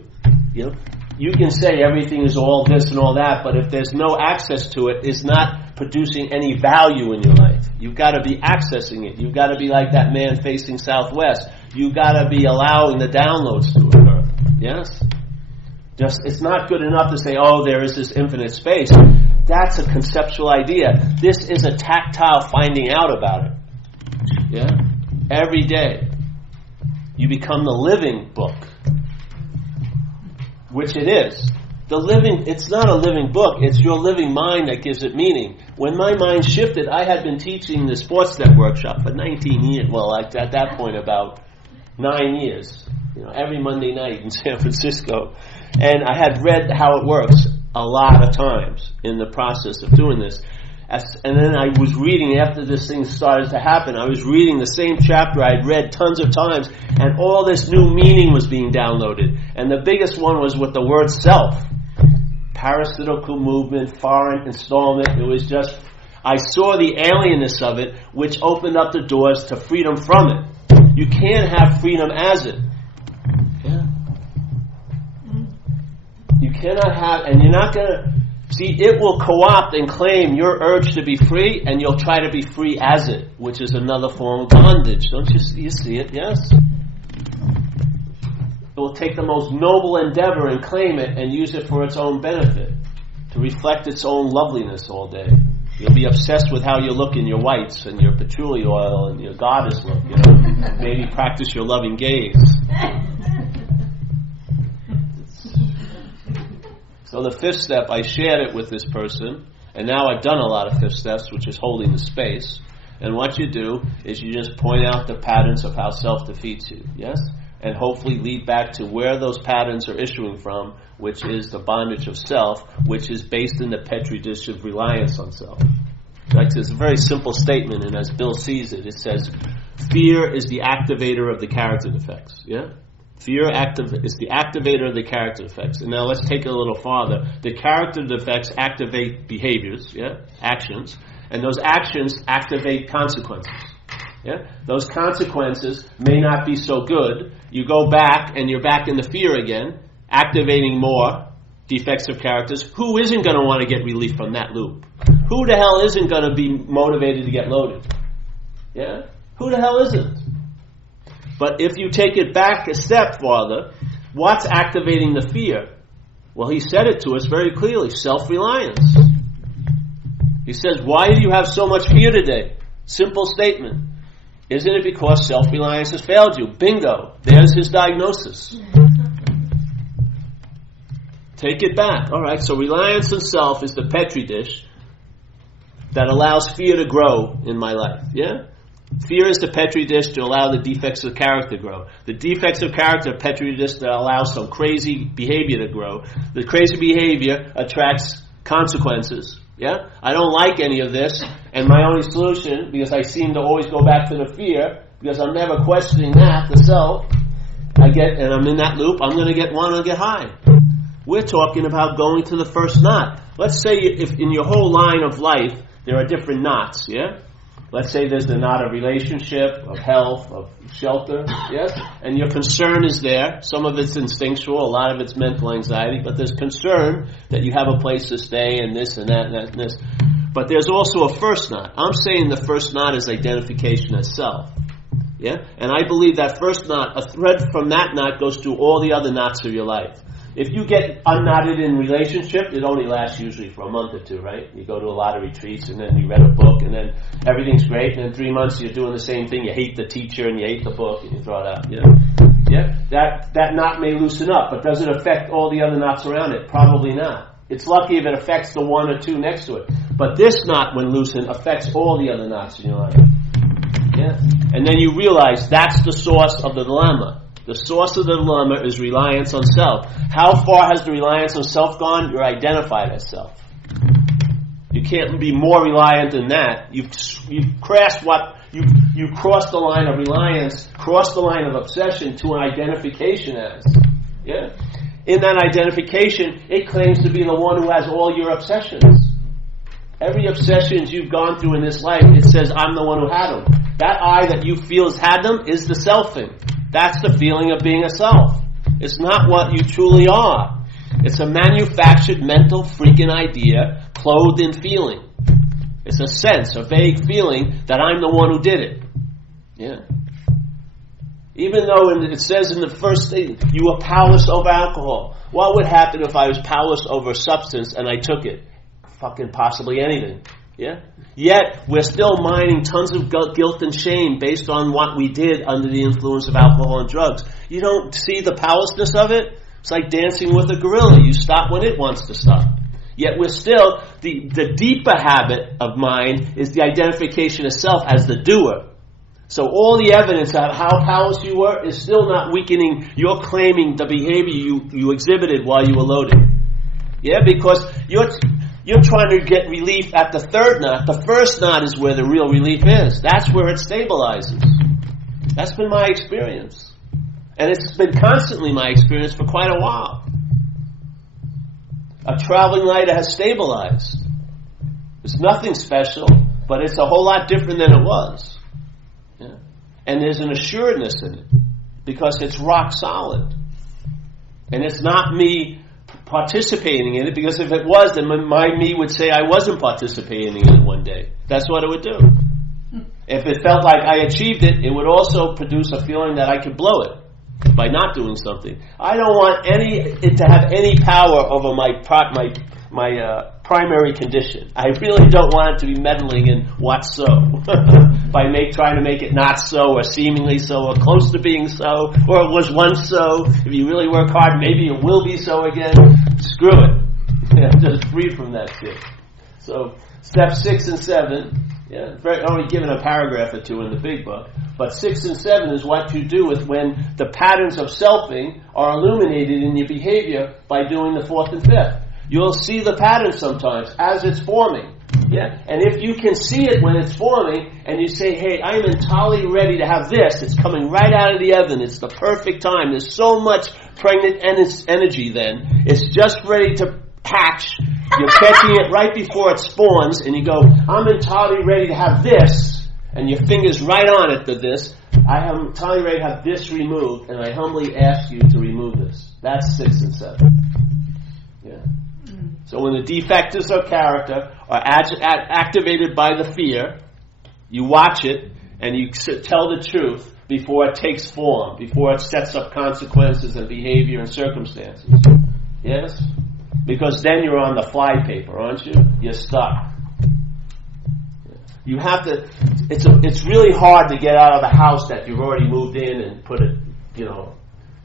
You know? You can say everything is all this and all that, but if there's no access to it, it's not producing any value in your life. You've got to be accessing it. You've got to be like that man facing southwest. You've got to be allowing the downloads to occur. Yes? It's not good enough to say, oh, there is this infinite space. That's a conceptual idea. This is a tactile finding out about it. Yeah? Every day. You become the living book. Which it is. It's not a living book, it's your living mind that gives it meaning. When my mind shifted, I had been teaching the Sports Step workshop for 19 years, at that point about 9 years, every Monday night in San Francisco. And I had read how it works a lot of times in the process of doing this. And then I was reading, after this thing started to happen, I was reading the same chapter I'd read tons of times, and all this new meaning was being downloaded. And the biggest one was with the word self. Parasitical movement, foreign installment. It was just, I saw the alienness of it, which opened up the doors to freedom from it. You can't have freedom as it. Yeah. You cannot have, and you're not going to, see, it will co-opt and claim your urge to be free, and you'll try to be free as it, which is another form of bondage. Don't you see it? Yes? It will take the most noble endeavor and claim it and use it for its own benefit, to reflect its own loveliness all day. You'll be obsessed with how you look in your whites and your patchouli oil and your goddess look, Maybe practice your loving gaze. So the fifth step, I shared it with this person, and now I've done a lot of fifth steps, which is holding the space. And what you do is you just point out the patterns of how self defeats you, yes? And hopefully lead back to where those patterns are issuing from, which is the bondage of self, which is based in the petri dish of reliance on self. It's a very simple statement, and as Bill sees it, it says, fear is the activator of the character defects, yeah? Fear is the activator of the character defects. And now let's take it a little farther. The character defects activate behaviors, actions, and those actions activate consequences. Yeah? Those consequences may not be so good. You go back and you're back in the fear again, activating more defects of characters. Who isn't going to want to get relief from that loop? Who the hell isn't going to be motivated to get loaded? Yeah? Who the hell isn't? But if you take it back a step farther, what's activating the fear? Well, he said it to us very clearly, self-reliance. He says, why do you have so much fear today? Simple statement. Isn't it because self-reliance has failed you? Bingo. There's his diagnosis. Take it back. All right, so reliance on self is the petri dish that allows fear to grow in my life. Yeah? Fear is the petri dish to allow the defects of character to grow. The defects of character are petri dish that allow some crazy behavior to grow. The crazy behavior attracts consequences. Yeah? I don't like any of this, and my only solution, because I seem to always go back to the fear, because I'm never questioning that, the self, and I'm in that loop, I'm going to want to get high. We're talking about going to the first knot. Let's say if in your whole line of life, there are different knots, yeah? Let's say there's the knot of relationship, of health, of shelter, yes? And your concern is there. Some of it's instinctual, a lot of it's mental anxiety, but there's concern that you have a place to stay and this and that and that and this. But there's also a first knot. I'm saying the first knot is identification as self. Yeah? And I believe that first knot, a thread from that knot goes through all the other knots of your life. If you get unknotted in relationship, it only lasts usually for a month or two, right? You go to a lot of retreats, and then you read a book, and then everything's great, and in 3 months you're doing the same thing. You hate the teacher, and you hate the book, and you throw it out. Yeah? That knot may loosen up, but does it affect all the other knots around it? Probably not. It's lucky if it affects the one or two next to it. But this knot, when loosened, affects all the other knots in your life. Yeah? And then you realize that's the source of the dilemma. The source of the dilemma is reliance on self. How far has the reliance on self gone? You're identified as self. You can't be more reliant than that. You've crossed you crossed the line of reliance, crossed the line of obsession to an identification as. Yeah? In that identification, it claims to be the one who has all your obsessions. Every obsession you've gone through in this life, it says, I'm the one who had them. That I that you feel has had them is the selfing. That's the feeling of being a self. It's not what you truly are. It's a manufactured mental freaking idea clothed in feeling. It's a sense, a vague feeling that I'm the one who did it. Yeah. Even though it says in the first thing, you were powerless over alcohol. What would happen if I was powerless over substance and I took it? Fucking possibly anything. Yeah? Yet, we're still mining tons of guilt and shame based on what we did under the influence of alcohol and drugs. You don't see the powerlessness of it? It's like dancing with a gorilla. You stop when it wants to stop. Yet we're still, the deeper habit of mind is the identification of self as the doer. So all the evidence of how powerless you were is still not weakening your claiming the behavior you exhibited while you were loaded. Yeah, because you're trying to get relief at the third knot. The first knot is where the real relief is. That's where it stabilizes. That's been my experience. And it's been constantly my experience for quite a while. A traveling lighter has stabilized. It's nothing special, but it's a whole lot different than it was. Yeah. And there's an assuredness in it, because it's rock solid. And it's not me participating in it, because if it was, then my me would say I wasn't participating in it one day. That's what it would do. If it felt like I achieved it, it would also produce a feeling that I could blow it by not doing something. I don't want it to have any power over my primary condition. I really don't want it to be meddling in what's so by trying to make it not so, or seemingly so, or close to being so, or it was once so. If you really work hard, maybe it will be so again. Screw it. Yeah, just free from that shit. So step 6 and 7. Yeah, only given a paragraph or two in the big book. But 6 and 7 is what you do with when the patterns of selfing are illuminated in your behavior by doing the 4th and 5th. You'll see the pattern sometimes as it's forming. Yeah? And if you can see it when it's forming, and you say, hey, I'm entirely ready to have this, it's coming right out of the oven, it's the perfect time, there's so much pregnant energy then, it's just ready to hatch. You're catching it right before it spawns, and you go, I'm entirely ready to have this, and your finger's right on it to this. I am entirely ready to have this removed, and I humbly ask you to remove this. That's 6 and 7. Yeah. So when the defectors of character are activated by the fear, you watch it, and you tell the truth before it takes form, before it sets up consequences and behavior and circumstances. Yes? Because then you're on the fly paper, aren't you? You're stuck. You have to. It's really hard to get out of the house that you've already moved in and put it.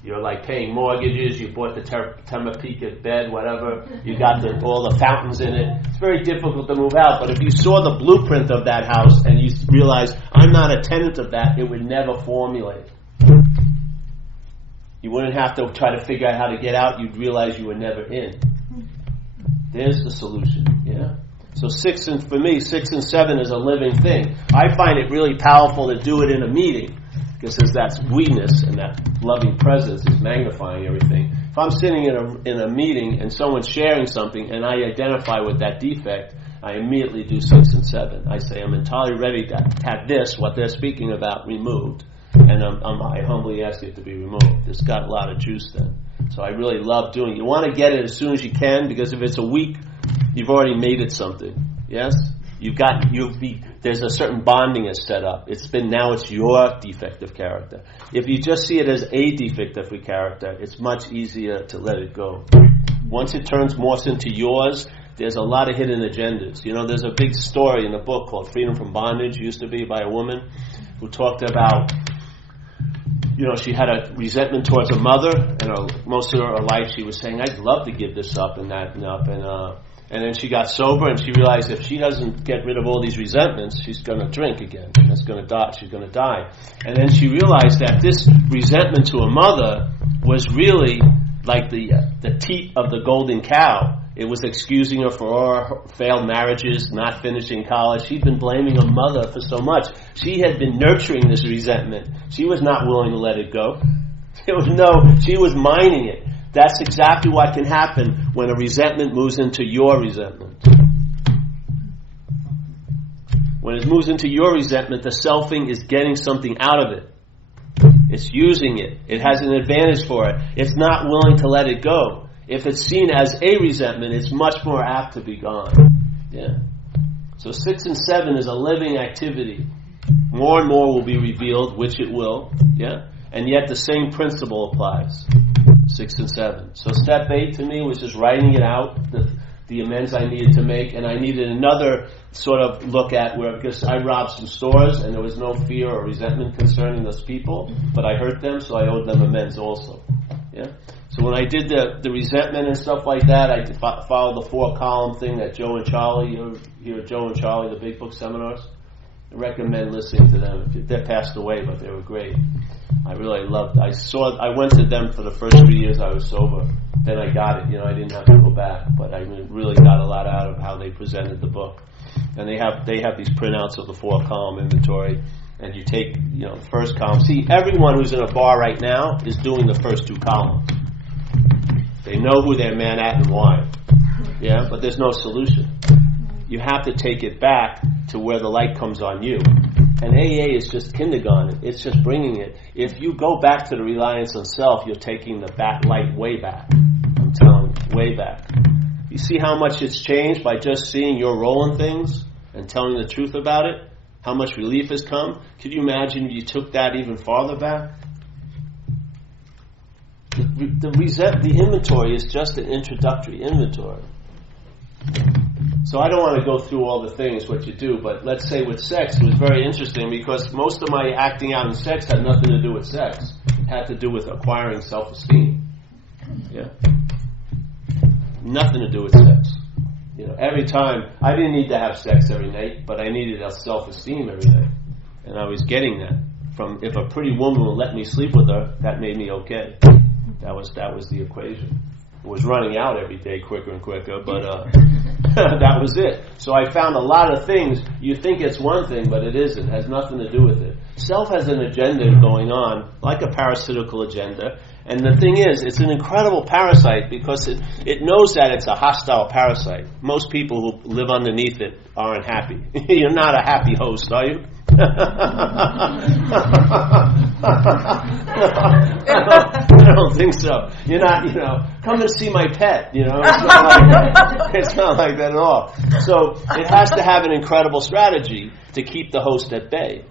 You're like paying mortgages. You bought the Tempur-Pedic bed, whatever. You got all the fountains in it. It's very difficult to move out. But if you saw the blueprint of that house and you realize I'm not a tenant of that, it would never formulate. You wouldn't have to try to figure out how to get out. You'd realize you were never in. There's the solution. Yeah. So for me, 6 and 7 is a living thing. I find it really powerful to do it in a meeting, because that's we-ness, and that loving presence is magnifying everything. If I'm sitting in a meeting and someone's sharing something and I identify with that defect, I immediately do 6 and 7. I say I'm entirely ready to have this, what they're speaking about, removed, and I humbly ask it to be removed. It's got a lot of juice then. So I really love doing it. You want to get it as soon as you can, because if it's a week, you've already made it something. Yes? There's a certain bonding is set up. Now it's your defective character. If you just see it as a defective character, it's much easier to let it go. Once it morphs into yours, there's a lot of hidden agendas. There's a big story in a book called Freedom from Bondage, used to be by a woman who talked about, she had a resentment towards her mother, and most of her life she was saying, I'd love to give this up and that and up, and then she got sober, and she realized if she doesn't get rid of all these resentments, she's going to drink again, and she's going to die. And then she realized that this resentment to her mother was really like the teat of the golden cow. It was excusing her for all her failed marriages, not finishing college. She'd been blaming her mother for so much. She had been nurturing this resentment. She was not willing to let it go. She was mining it. That's exactly what can happen when a resentment moves into your resentment. When it moves into your resentment, the selfing is getting something out of it. It's using it. It has an advantage for it. It's not willing to let it go. If it's seen as a resentment, it's much more apt to be gone. Yeah. So 6 and 7 is a living activity. More and more will be revealed, which it will. Yeah. And yet the same principle applies. 6 and 7. So step 8 to me was just writing it out, the amends I needed to make, and I needed another sort of look at because I robbed some stores and there was no fear or resentment concerning those people, but I hurt them, so I owed them amends also. Yeah. So when I did the resentment and stuff like that, I followed the 4-column thing that Joe and Charlie, Joe and Charlie, the Big Book seminars. I recommend listening to them. They passed away, but they were great. I really loved it. I went to them for the first 3 years I was sober. Then I got it. I didn't have to go back, but I really got a lot out of how they presented the book. And they have these printouts of the 4-column inventory, and you take the first column. See, everyone who's in a bar right now is doing the first 2 columns. They know who they're mad at and why. Yeah, but there's no solution. You have to take it back to where the light comes on you. And AA is just kindergarten. It's just bringing it. If you go back to the reliance on self, you're taking the light way back. I'm telling you, way back. You see how much it's changed by just seeing your role in things and telling the truth about it? How much relief has come? Could you imagine if you took that even farther back? The inventory is just an introductory inventory. So I don't want to go through all the things, what you do, but let's say with sex, it was very interesting because most of my acting out in sex had nothing to do with sex. It had to do with acquiring self-esteem. Yeah. Nothing to do with sex. Every time, I didn't need to have sex every night, but I needed a self-esteem every night. And I was getting that from, if a pretty woman would let me sleep with her, that made me okay. That was the equation. It was running out every day quicker and quicker, but that was it. So I found a lot of things. You think it's one thing, but it isn't. It has nothing to do with it. Self has an agenda going on, like a parasitical agenda. And the thing is, it's an incredible parasite because it knows that it's a hostile parasite. Most people who live underneath it aren't happy. You're not a happy host, are you? I don't think so. You're not, come and see my pet, it's not like that at all. So it has to have an incredible strategy to keep the host at bay.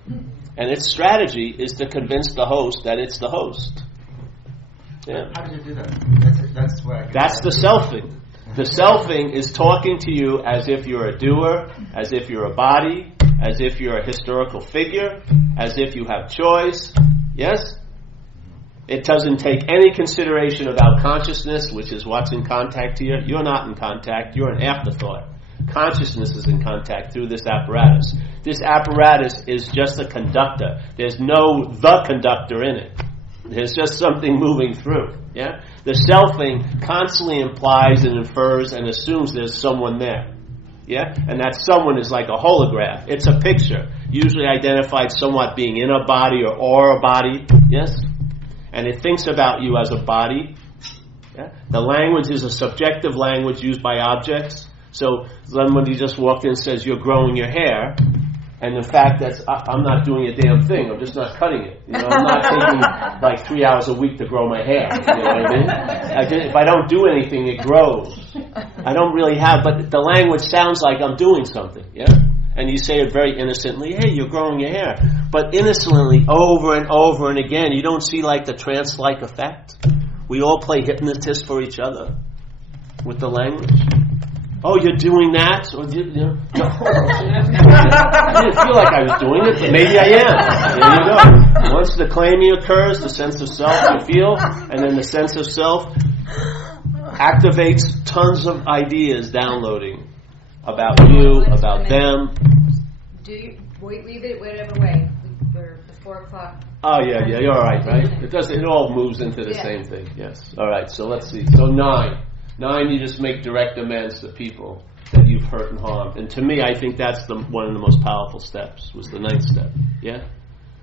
And its strategy is to convince the host that it's the host. Yeah. How do you do that? That's the selfing. The selfing is talking to you as if you're a doer, as if you're a body, as if you're a historical figure, as if you have choice. Yes? It doesn't take any consideration about consciousness, which is what's in contact here. You're not in contact. You're an afterthought. Consciousness is in contact through this apparatus. This apparatus is just a conductor. There's no the conductor in it. There's just something moving through. Yeah? The selfing constantly implies and infers and assumes there's someone there. Yeah? And that someone is like a holograph. It's a picture, usually identified somewhat being in a body or a body. Yes? And it thinks about you as a body. Yeah? The language is a subjective language used by objects. So somebody just walked in and says, you're growing your hair. And in fact, I'm not doing a damn thing. I'm just not cutting it. You know, I'm not taking like 3 hours a week to grow my hair. You know what I mean? If I don't do anything, it grows. I don't really have, but the language sounds like I'm doing something. Yeah? And you say it very innocently, hey, you're growing your hair. But innocently, over and over and again, you don't see like the trance-like effect? We all play hypnotist for each other with the language. Oh, you're doing that? Or you know, no. I didn't feel like I was doing it, but maybe I am. There you go. Once the claiming occurs, the sense of self you feel, and then the sense of self activates tons of ideas downloading about you, about them. Do you leave it whatever way? For the 4 o'clock. Oh yeah, you're all right, right? It all moves into the same thing. Yes. All right. So let's see. So 9, you just make direct amends to people that you've hurt and harmed. And to me, I think that's one of the most powerful steps. Was the 9th step. Yeah.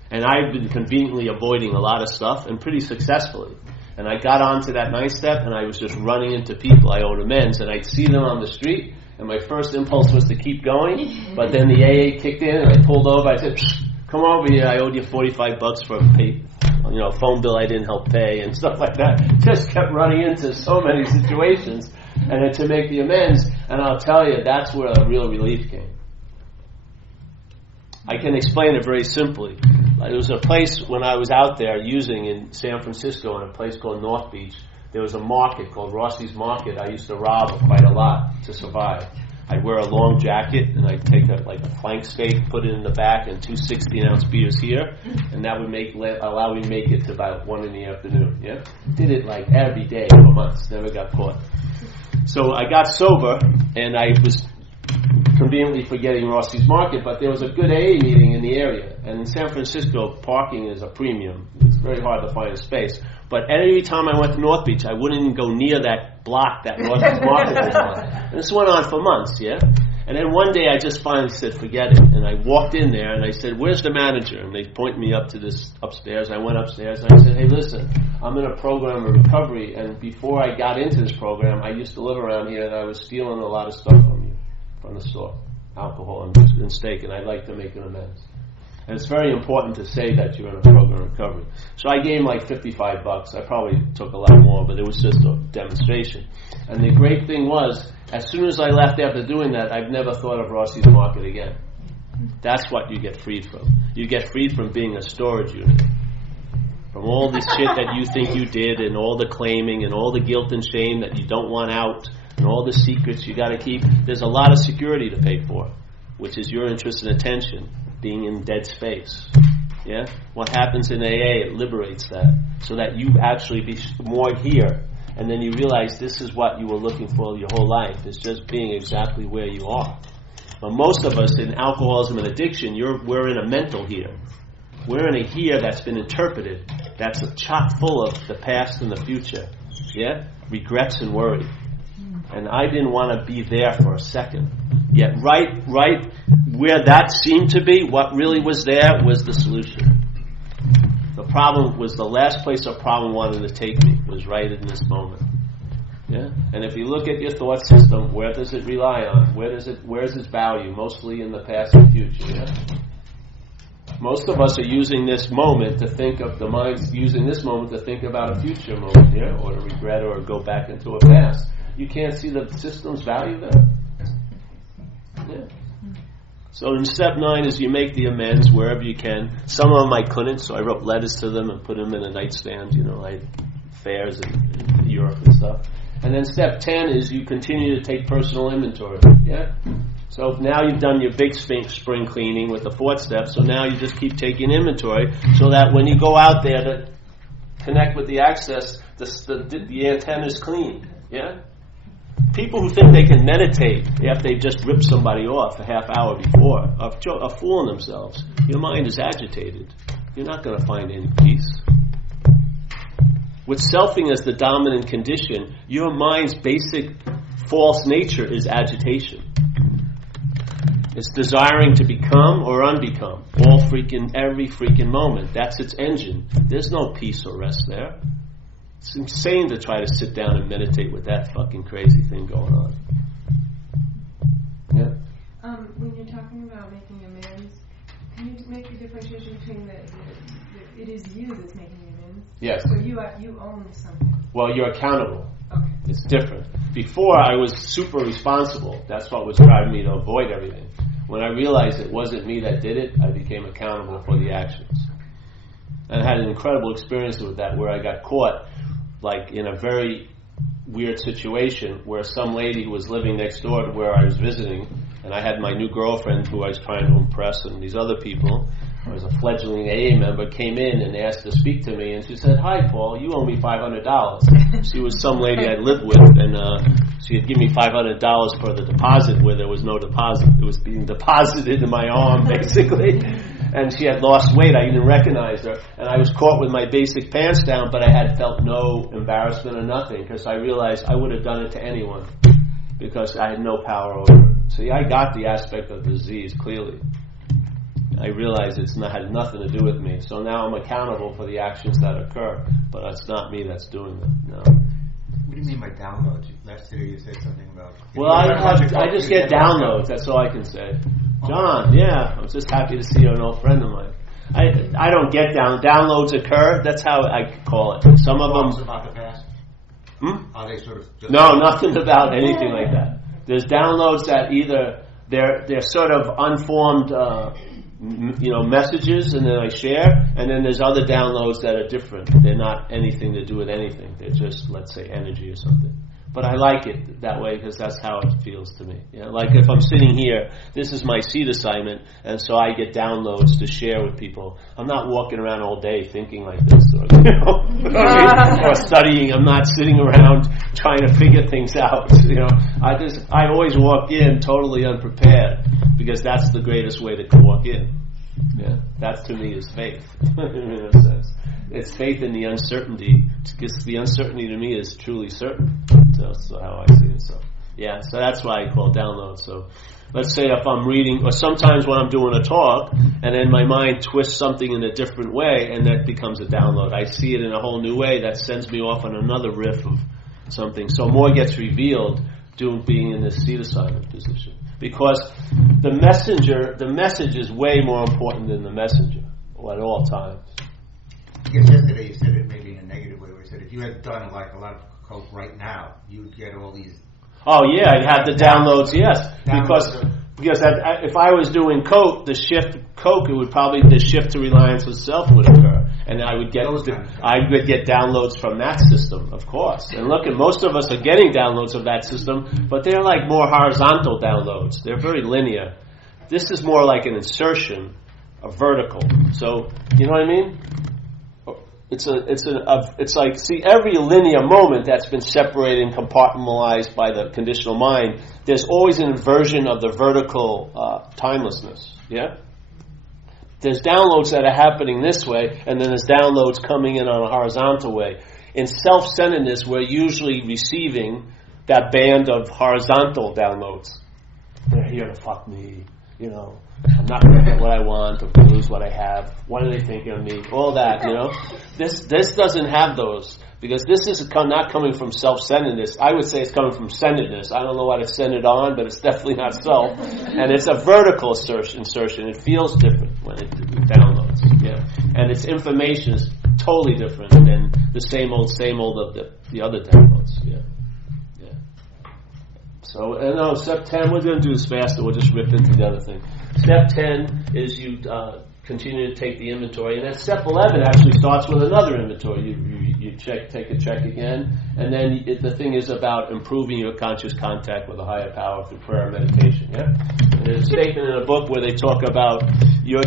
And I've been conveniently avoiding a lot of stuff, and pretty successfully. And I got onto that 9th step, and I was just running into people I owed amends, and I'd see them on the street, and my first impulse was to keep going, but then the AA kicked in, and I pulled over. I said, come over here, I owed you $45 for a phone bill I didn't help pay, and stuff like that. Just kept running into so many situations, and then to make the amends, and I'll tell you, that's where a real relief came. I can explain it very simply. There was a place when I was out there using in San Francisco in a place called North Beach. There was a market called Rossi's Market. I used to rob quite a lot to survive. I'd wear a long jacket and I'd take a flank steak, put it in the back, and 2 16-ounce beers here, and that would allow me to make it to about 1 in the afternoon. Yeah, did it like every day for months. Never got caught. So I got sober and I was conveniently forgetting Rossi's Market, but there was a good AA meeting in the area. And in San Francisco, parking is a premium. It's very hard to find a space. But every time I went to North Beach, I wouldn't even go near that block that Rossi's Market was on. And this went on for months, yeah? And then one day I just finally said, forget it. And I walked in there and I said, where's the manager? And they pointed me up to this upstairs. I went upstairs and I said, hey, listen, I'm in a program of recovery. And before I got into this program, I used to live around here and I was stealing a lot of stuff from you. From the store, alcohol and steak, and I'd like to make an amends. And it's very important to say that you're in a program of recovery. So I gave him like $55. I probably took a lot more, but it was just a demonstration. And the great thing was, as soon as I left after doing that, I've never thought of Rossi's Market again. That's what you get freed from. You get freed from being a storage unit. From all this shit that you think you did, and all the claiming, and all the guilt and shame that you don't want out, and all the secrets you got to keep. There's a lot of security to pay for, which is your interest and attention, being in dead space. Yeah? What happens in AA, it liberates that, so that you actually be more here, and then you realize this is what you were looking for your whole life. It's just being exactly where you are. But most of us in alcoholism and addiction, we're in a mental here. We're in a here that's been interpreted, that's chock full of the past and the future. Yeah? Regrets and worry. And I didn't want to be there for a second. Yet right where that seemed to be, what really was there was the solution. The problem was the last place a problem wanted to take me, was right in this moment. Yeah? And if you look at your thought system, where does it rely on? Where's its value? Mostly in the past and future. Yeah? Most of us are using this moment to think of the mind's using this moment to think about a future moment, yeah? Or to regret or go back into a past. You can't see the system's value there. Yeah. So in step 9 is you make the amends wherever you can. Some of them I couldn't, so I wrote letters to them and put them in a nightstand. I had fairs in Europe and stuff. And then step 10 is you continue to take personal inventory. Yeah. So now you've done your big spring cleaning with the 4th step. So now you just keep taking inventory, so that when you go out there to connect with the access, the antenna's clean. Yeah. People who think they can meditate after they've just ripped somebody off a half hour before are fooling themselves. Your mind is agitated. You're not going to find any peace. With selfing as the dominant condition, your mind's basic false nature is agitation. It's desiring to become or unbecome every freaking moment. That's its engine. There's no peace or rest there. It's insane to try to sit down and meditate with that fucking crazy thing going on. Yeah. When you're talking about making amends, can you make a differentiation between it is you that's making amends? Yes. So you own something. Well, you're accountable. Okay. It's different. Before, I was super responsible. That's what was driving me to avoid everything. When I realized it wasn't me that did it, I became accountable for the actions. And I had an incredible experience with that, where I got caught like in a very weird situation where some lady who was living next door to where I was visiting, and I had my new girlfriend who I was trying to impress, and these other people, I was a fledgling AA member, came in and asked to speak to me, and she said, "Hi, Paul, you owe me $500. She was some lady I lived with, and she had given me $500 for the deposit where there was no deposit. It was being deposited in my arm, basically. And she had lost weight. I didn't recognize her. And I was caught with my basic pants down, but I had felt no embarrassment or nothing, because I realized I would have done it to anyone because I had no power over it. See, I got the aspect of the disease clearly. I realized had nothing to do with me. So now I'm accountable for the actions that occur, but it's not me that's doing them. No. What do you mean by downloads? Last year you said something about... Well, I just get downloads. That's all I can say. John, yeah, I'm just happy to see you're an old friend of mine. I don't get downloads occur. That's how I call it. Some of them... about the past? Are they sort of... No, nothing about anything like that. There's downloads that either they're sort of unformed messages, and then I share, and then there's other downloads that are different. They're not anything to do with anything. They're just, let's say, energy or something. But I like it that way because that's how it feels to me. You know, like if I'm sitting here, this is my seat assignment, and so I get downloads to share with people. I'm not walking around all day thinking like this, or studying. I'm not sitting around trying to figure things out. I always walk in totally unprepared, because that's the greatest way to walk in. Yeah, that to me is faith. In a sense, it's faith in the uncertainty, because the uncertainty to me is truly certain. That's how I see it. So that's why I call download. So let's say if I'm reading, or sometimes when I'm doing a talk, and then my mind twists something in a different way, and that becomes a download. I see it in a whole new way that sends me off on another riff of something. So more gets revealed being in this seat assignment position. Because the message is way more important than the messenger at all times. I guess yesterday you said it maybe in a negative way, where you said if you had done like a lot of coke right now, you'd get all these... Oh yeah, I'd have the downloads, yes. Because if I was doing coke, the shift to reliance of self would occur. And I would get downloads from that system, of course. And look, most of us are getting downloads of that system, but they're like more horizontal downloads. They're very linear. This is more like an insertion, a vertical. So, you know what I mean? It's like, see, every linear moment that's been separated and compartmentalized by the conditional mind, there's always an inversion of the vertical timelessness. Yeah? There's downloads that are happening this way, and then there's downloads coming in on a horizontal way. In self-centeredness, we're usually receiving that band of horizontal downloads. They're here to fuck me, I'm not going to get what I want, or lose what I have. What are they thinking of me? All that, This doesn't have those, because this is not coming from self-centeredness. I would say it's coming from centeredness. I don't know what it's centered on, but it's definitely not self. And it's a vertical insertion. It feels different when it downloads. Yeah, and its information is totally different than the same old of the other downloads. Yeah. So, step 10, we're going to do this faster. We'll just rip into the other thing. Step 10 is you continue to take the inventory. And then step 11 actually starts with another inventory. You take a check again. And then the thing is about improving your conscious contact with a higher power through prayer and meditation. Yeah? And there's a statement in a book where they talk about your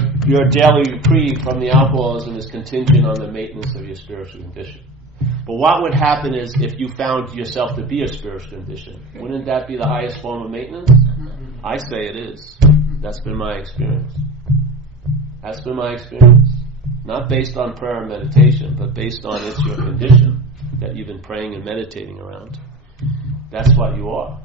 daily reprieve from the alcoholism is contingent on the maintenance of your spiritual condition. But what would happen is if you found yourself to be a spiritual condition, wouldn't that be the highest form of maintenance? I say it is. That's been my experience. Not based on prayer and meditation, but based on it's your condition. that you've been praying and meditating around. That's what you are.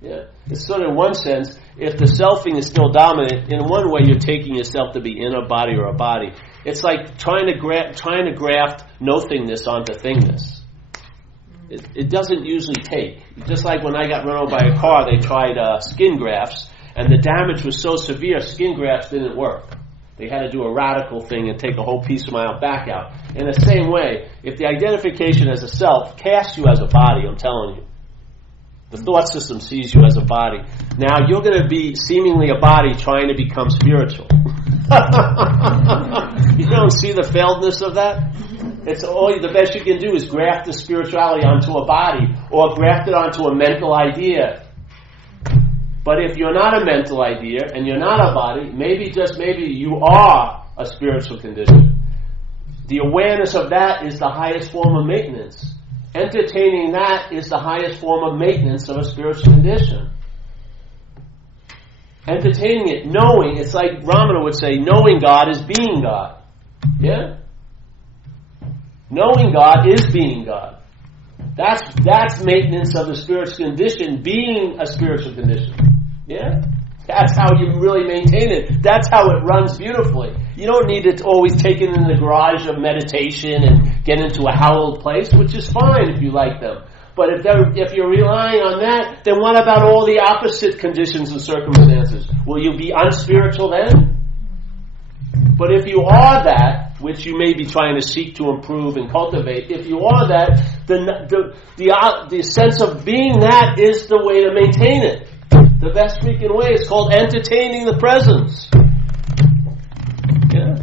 Yeah. It's sort of in one sense, if the selfing is still dominant, in one way you're taking yourself to be in a body or a body. It's like trying to graft no-thingness onto thingness. It doesn't usually take. Just like when I got run over by a car, they tried skin grafts, and the damage was so severe, skin grafts didn't work. They had to do a radical thing and take a whole piece of my back out. In the same way, if the identification as a self casts you as a body, I'm telling you, the thought system sees you as a body. Now you're going to be seemingly a body trying to become spiritual. You don't see the failedness of that? It's the best you can do is graft the spirituality onto a body or graft it onto a mental idea. But if you're not a mental idea and you're not a body, maybe, just maybe, you are a spiritual condition. The awareness of that is the highest form of maintenance. Entertaining that is the highest form of maintenance of a spiritual condition. Entertaining it, knowing, it's like Ramana would say, knowing God is being God. Yeah? Knowing God is being God. That's maintenance of the spiritual condition, being a spiritual condition. Yeah? That's how you really maintain it. That's how it runs beautifully. You don't need it always taken in the garage of meditation and get into a hallowed place, which is fine if you like them. But if you're relying on that, then what about all the opposite conditions and circumstances? Will you be unspiritual then? But if you are that, which you may be trying to seek to improve and cultivate, if you are that, then the sense of being that is the way to maintain it. The best freaking way is called entertaining the presence. Yeah.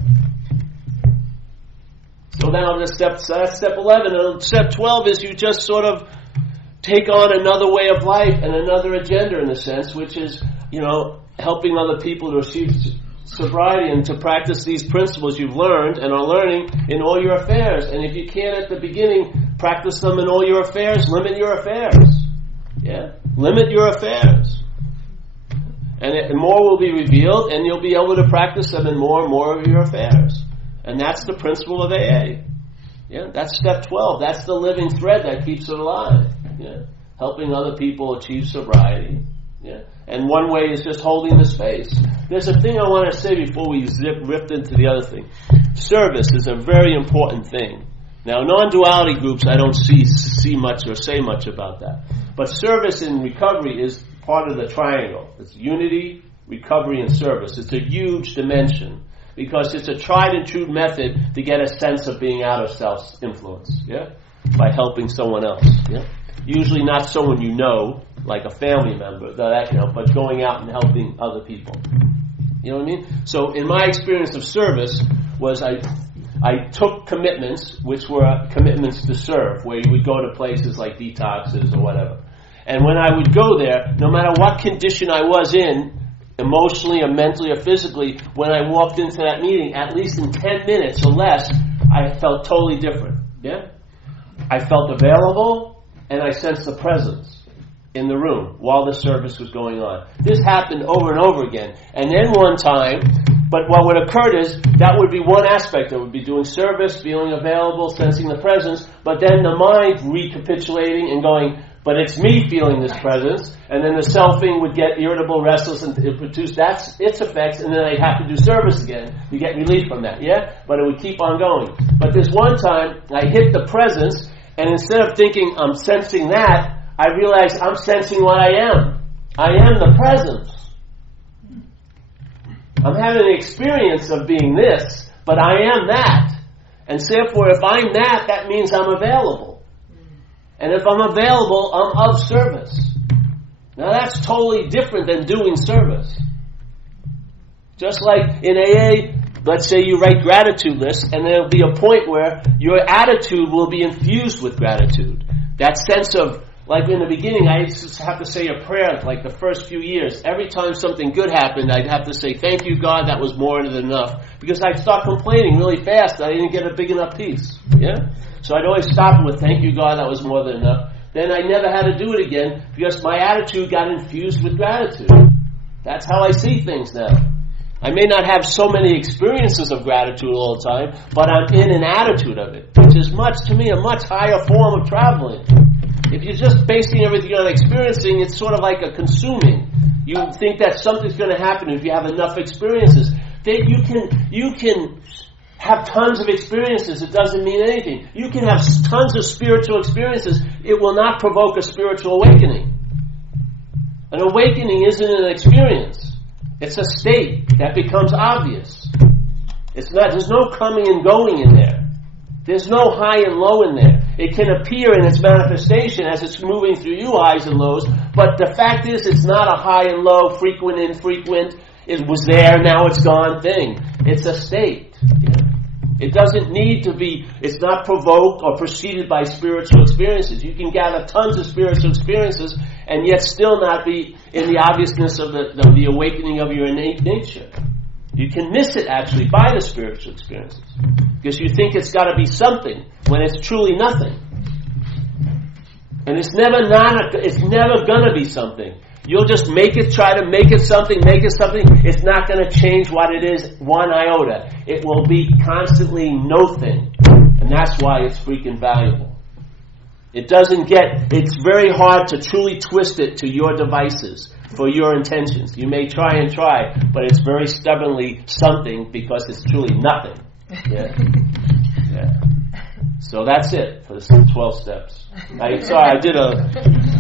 So now that's step 11. And step 12 is you just sort of take on another way of life and another agenda in a sense, which is, helping other people to achieve sobriety and to practice these principles you've learned and are learning in all your affairs. And if you can't at the beginning practice them in all your affairs, limit your affairs. Yeah? Limit your affairs. And more will be revealed, and you'll be able to practice them in more and more of your affairs. And that's the principle of AA. Yeah? That's step 12. That's the living thread that keeps it alive. Yeah? Helping other people achieve sobriety. Yeah? And one way is just holding the space. There's a thing I want to say before we ripped into the other thing. Service is a very important thing. Now, non-duality groups, I don't see much or say much about that. But service in recovery is part of the triangle. It's unity, recovery, and service. It's a huge dimension because it's a tried and true method to get a sense of being out of self-influence. Yeah, by helping someone else. Yeah, usually not someone you know, like a family member, but going out and helping other people. You know what I mean? So in my experience of service was I took commitments, which were commitments to serve, where you would go to places like detoxes or whatever. And when I would go there, no matter what condition I was in, emotionally or mentally or physically, when I walked into that meeting, at least in 10 minutes or less, I felt totally different. Yeah? I felt available, and I sensed the presence in the room while the service was going on. This happened over and over again. And then one time, but what would occur is, that would be one aspect. I would be doing service, feeling available, sensing the presence, but then the mind recapitulating and going, but it's me feeling this presence, and then the selfing would get irritable, restless, and it produce its effects, and then I'd have to do service again to get relief from that, yeah? But it would keep on going. But this one time, I hit the presence, and instead of thinking I'm sensing that, I realized I'm sensing what I am. I am the presence. I'm having an experience of being this, but I am that. And therefore, if I'm that means I'm available. And if I'm available, I'm of service. Now that's totally different than doing service. Just like in AA, let's say you write gratitude lists, and there'll be a point where your attitude will be infused with gratitude. That sense of, like in the beginning, I used to have to say a prayer, like the first few years. Every time something good happened, I'd have to say, thank you, God, that was more than enough. Because I'd start complaining really fast that I didn't get a big enough piece. Yeah? So I'd always stop with, thank you, God, that was more than enough. Then I never had to do it again because my attitude got infused with gratitude. That's how I see things now. I may not have so many experiences of gratitude all the time, but I'm in an attitude of it, which is to me, a much higher form of traveling. If you're just basing everything on experiencing, it's sort of like a consuming. You think that something's going to happen if you have enough experiences. That you can have tons of experiences. It doesn't mean anything. You can have tons of spiritual experiences. It will not provoke a spiritual awakening. An awakening isn't an experience. It's a state that becomes obvious. It's not. There's no coming and going in there. There's no high and low in there. It can appear in its manifestation as it's moving through you, highs and lows, but the fact is it's not a high and low, frequent, infrequent, it was there, now it's gone thing. It's a state. It doesn't need to be, it's not provoked or preceded by spiritual experiences. You can gather tons of spiritual experiences and yet still not be in the obviousness of the awakening of your innate nature. You can miss it actually by the spiritual experiences because you think it's got to be something when it's truly nothing. And it's never going to be something. You'll just try to make it something. It's not going to change what it is one iota. It will be constantly no thing. And that's why it's freaking valuable. It's very hard to truly twist it to your devices for your intentions. You may try, but it's very stubbornly something because it's truly nothing. Yeah. So that's it for the 12 steps.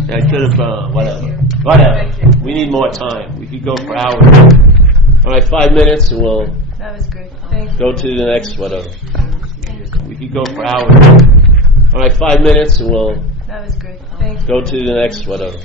I could have, whatever. We need more time. We could go for hours. All right, 5 minutes and we'll That was good. Thank you. go to the next whatever. We could go for hours. All right, 5 minutes and we'll That was good. Thank you. go to the next whatever.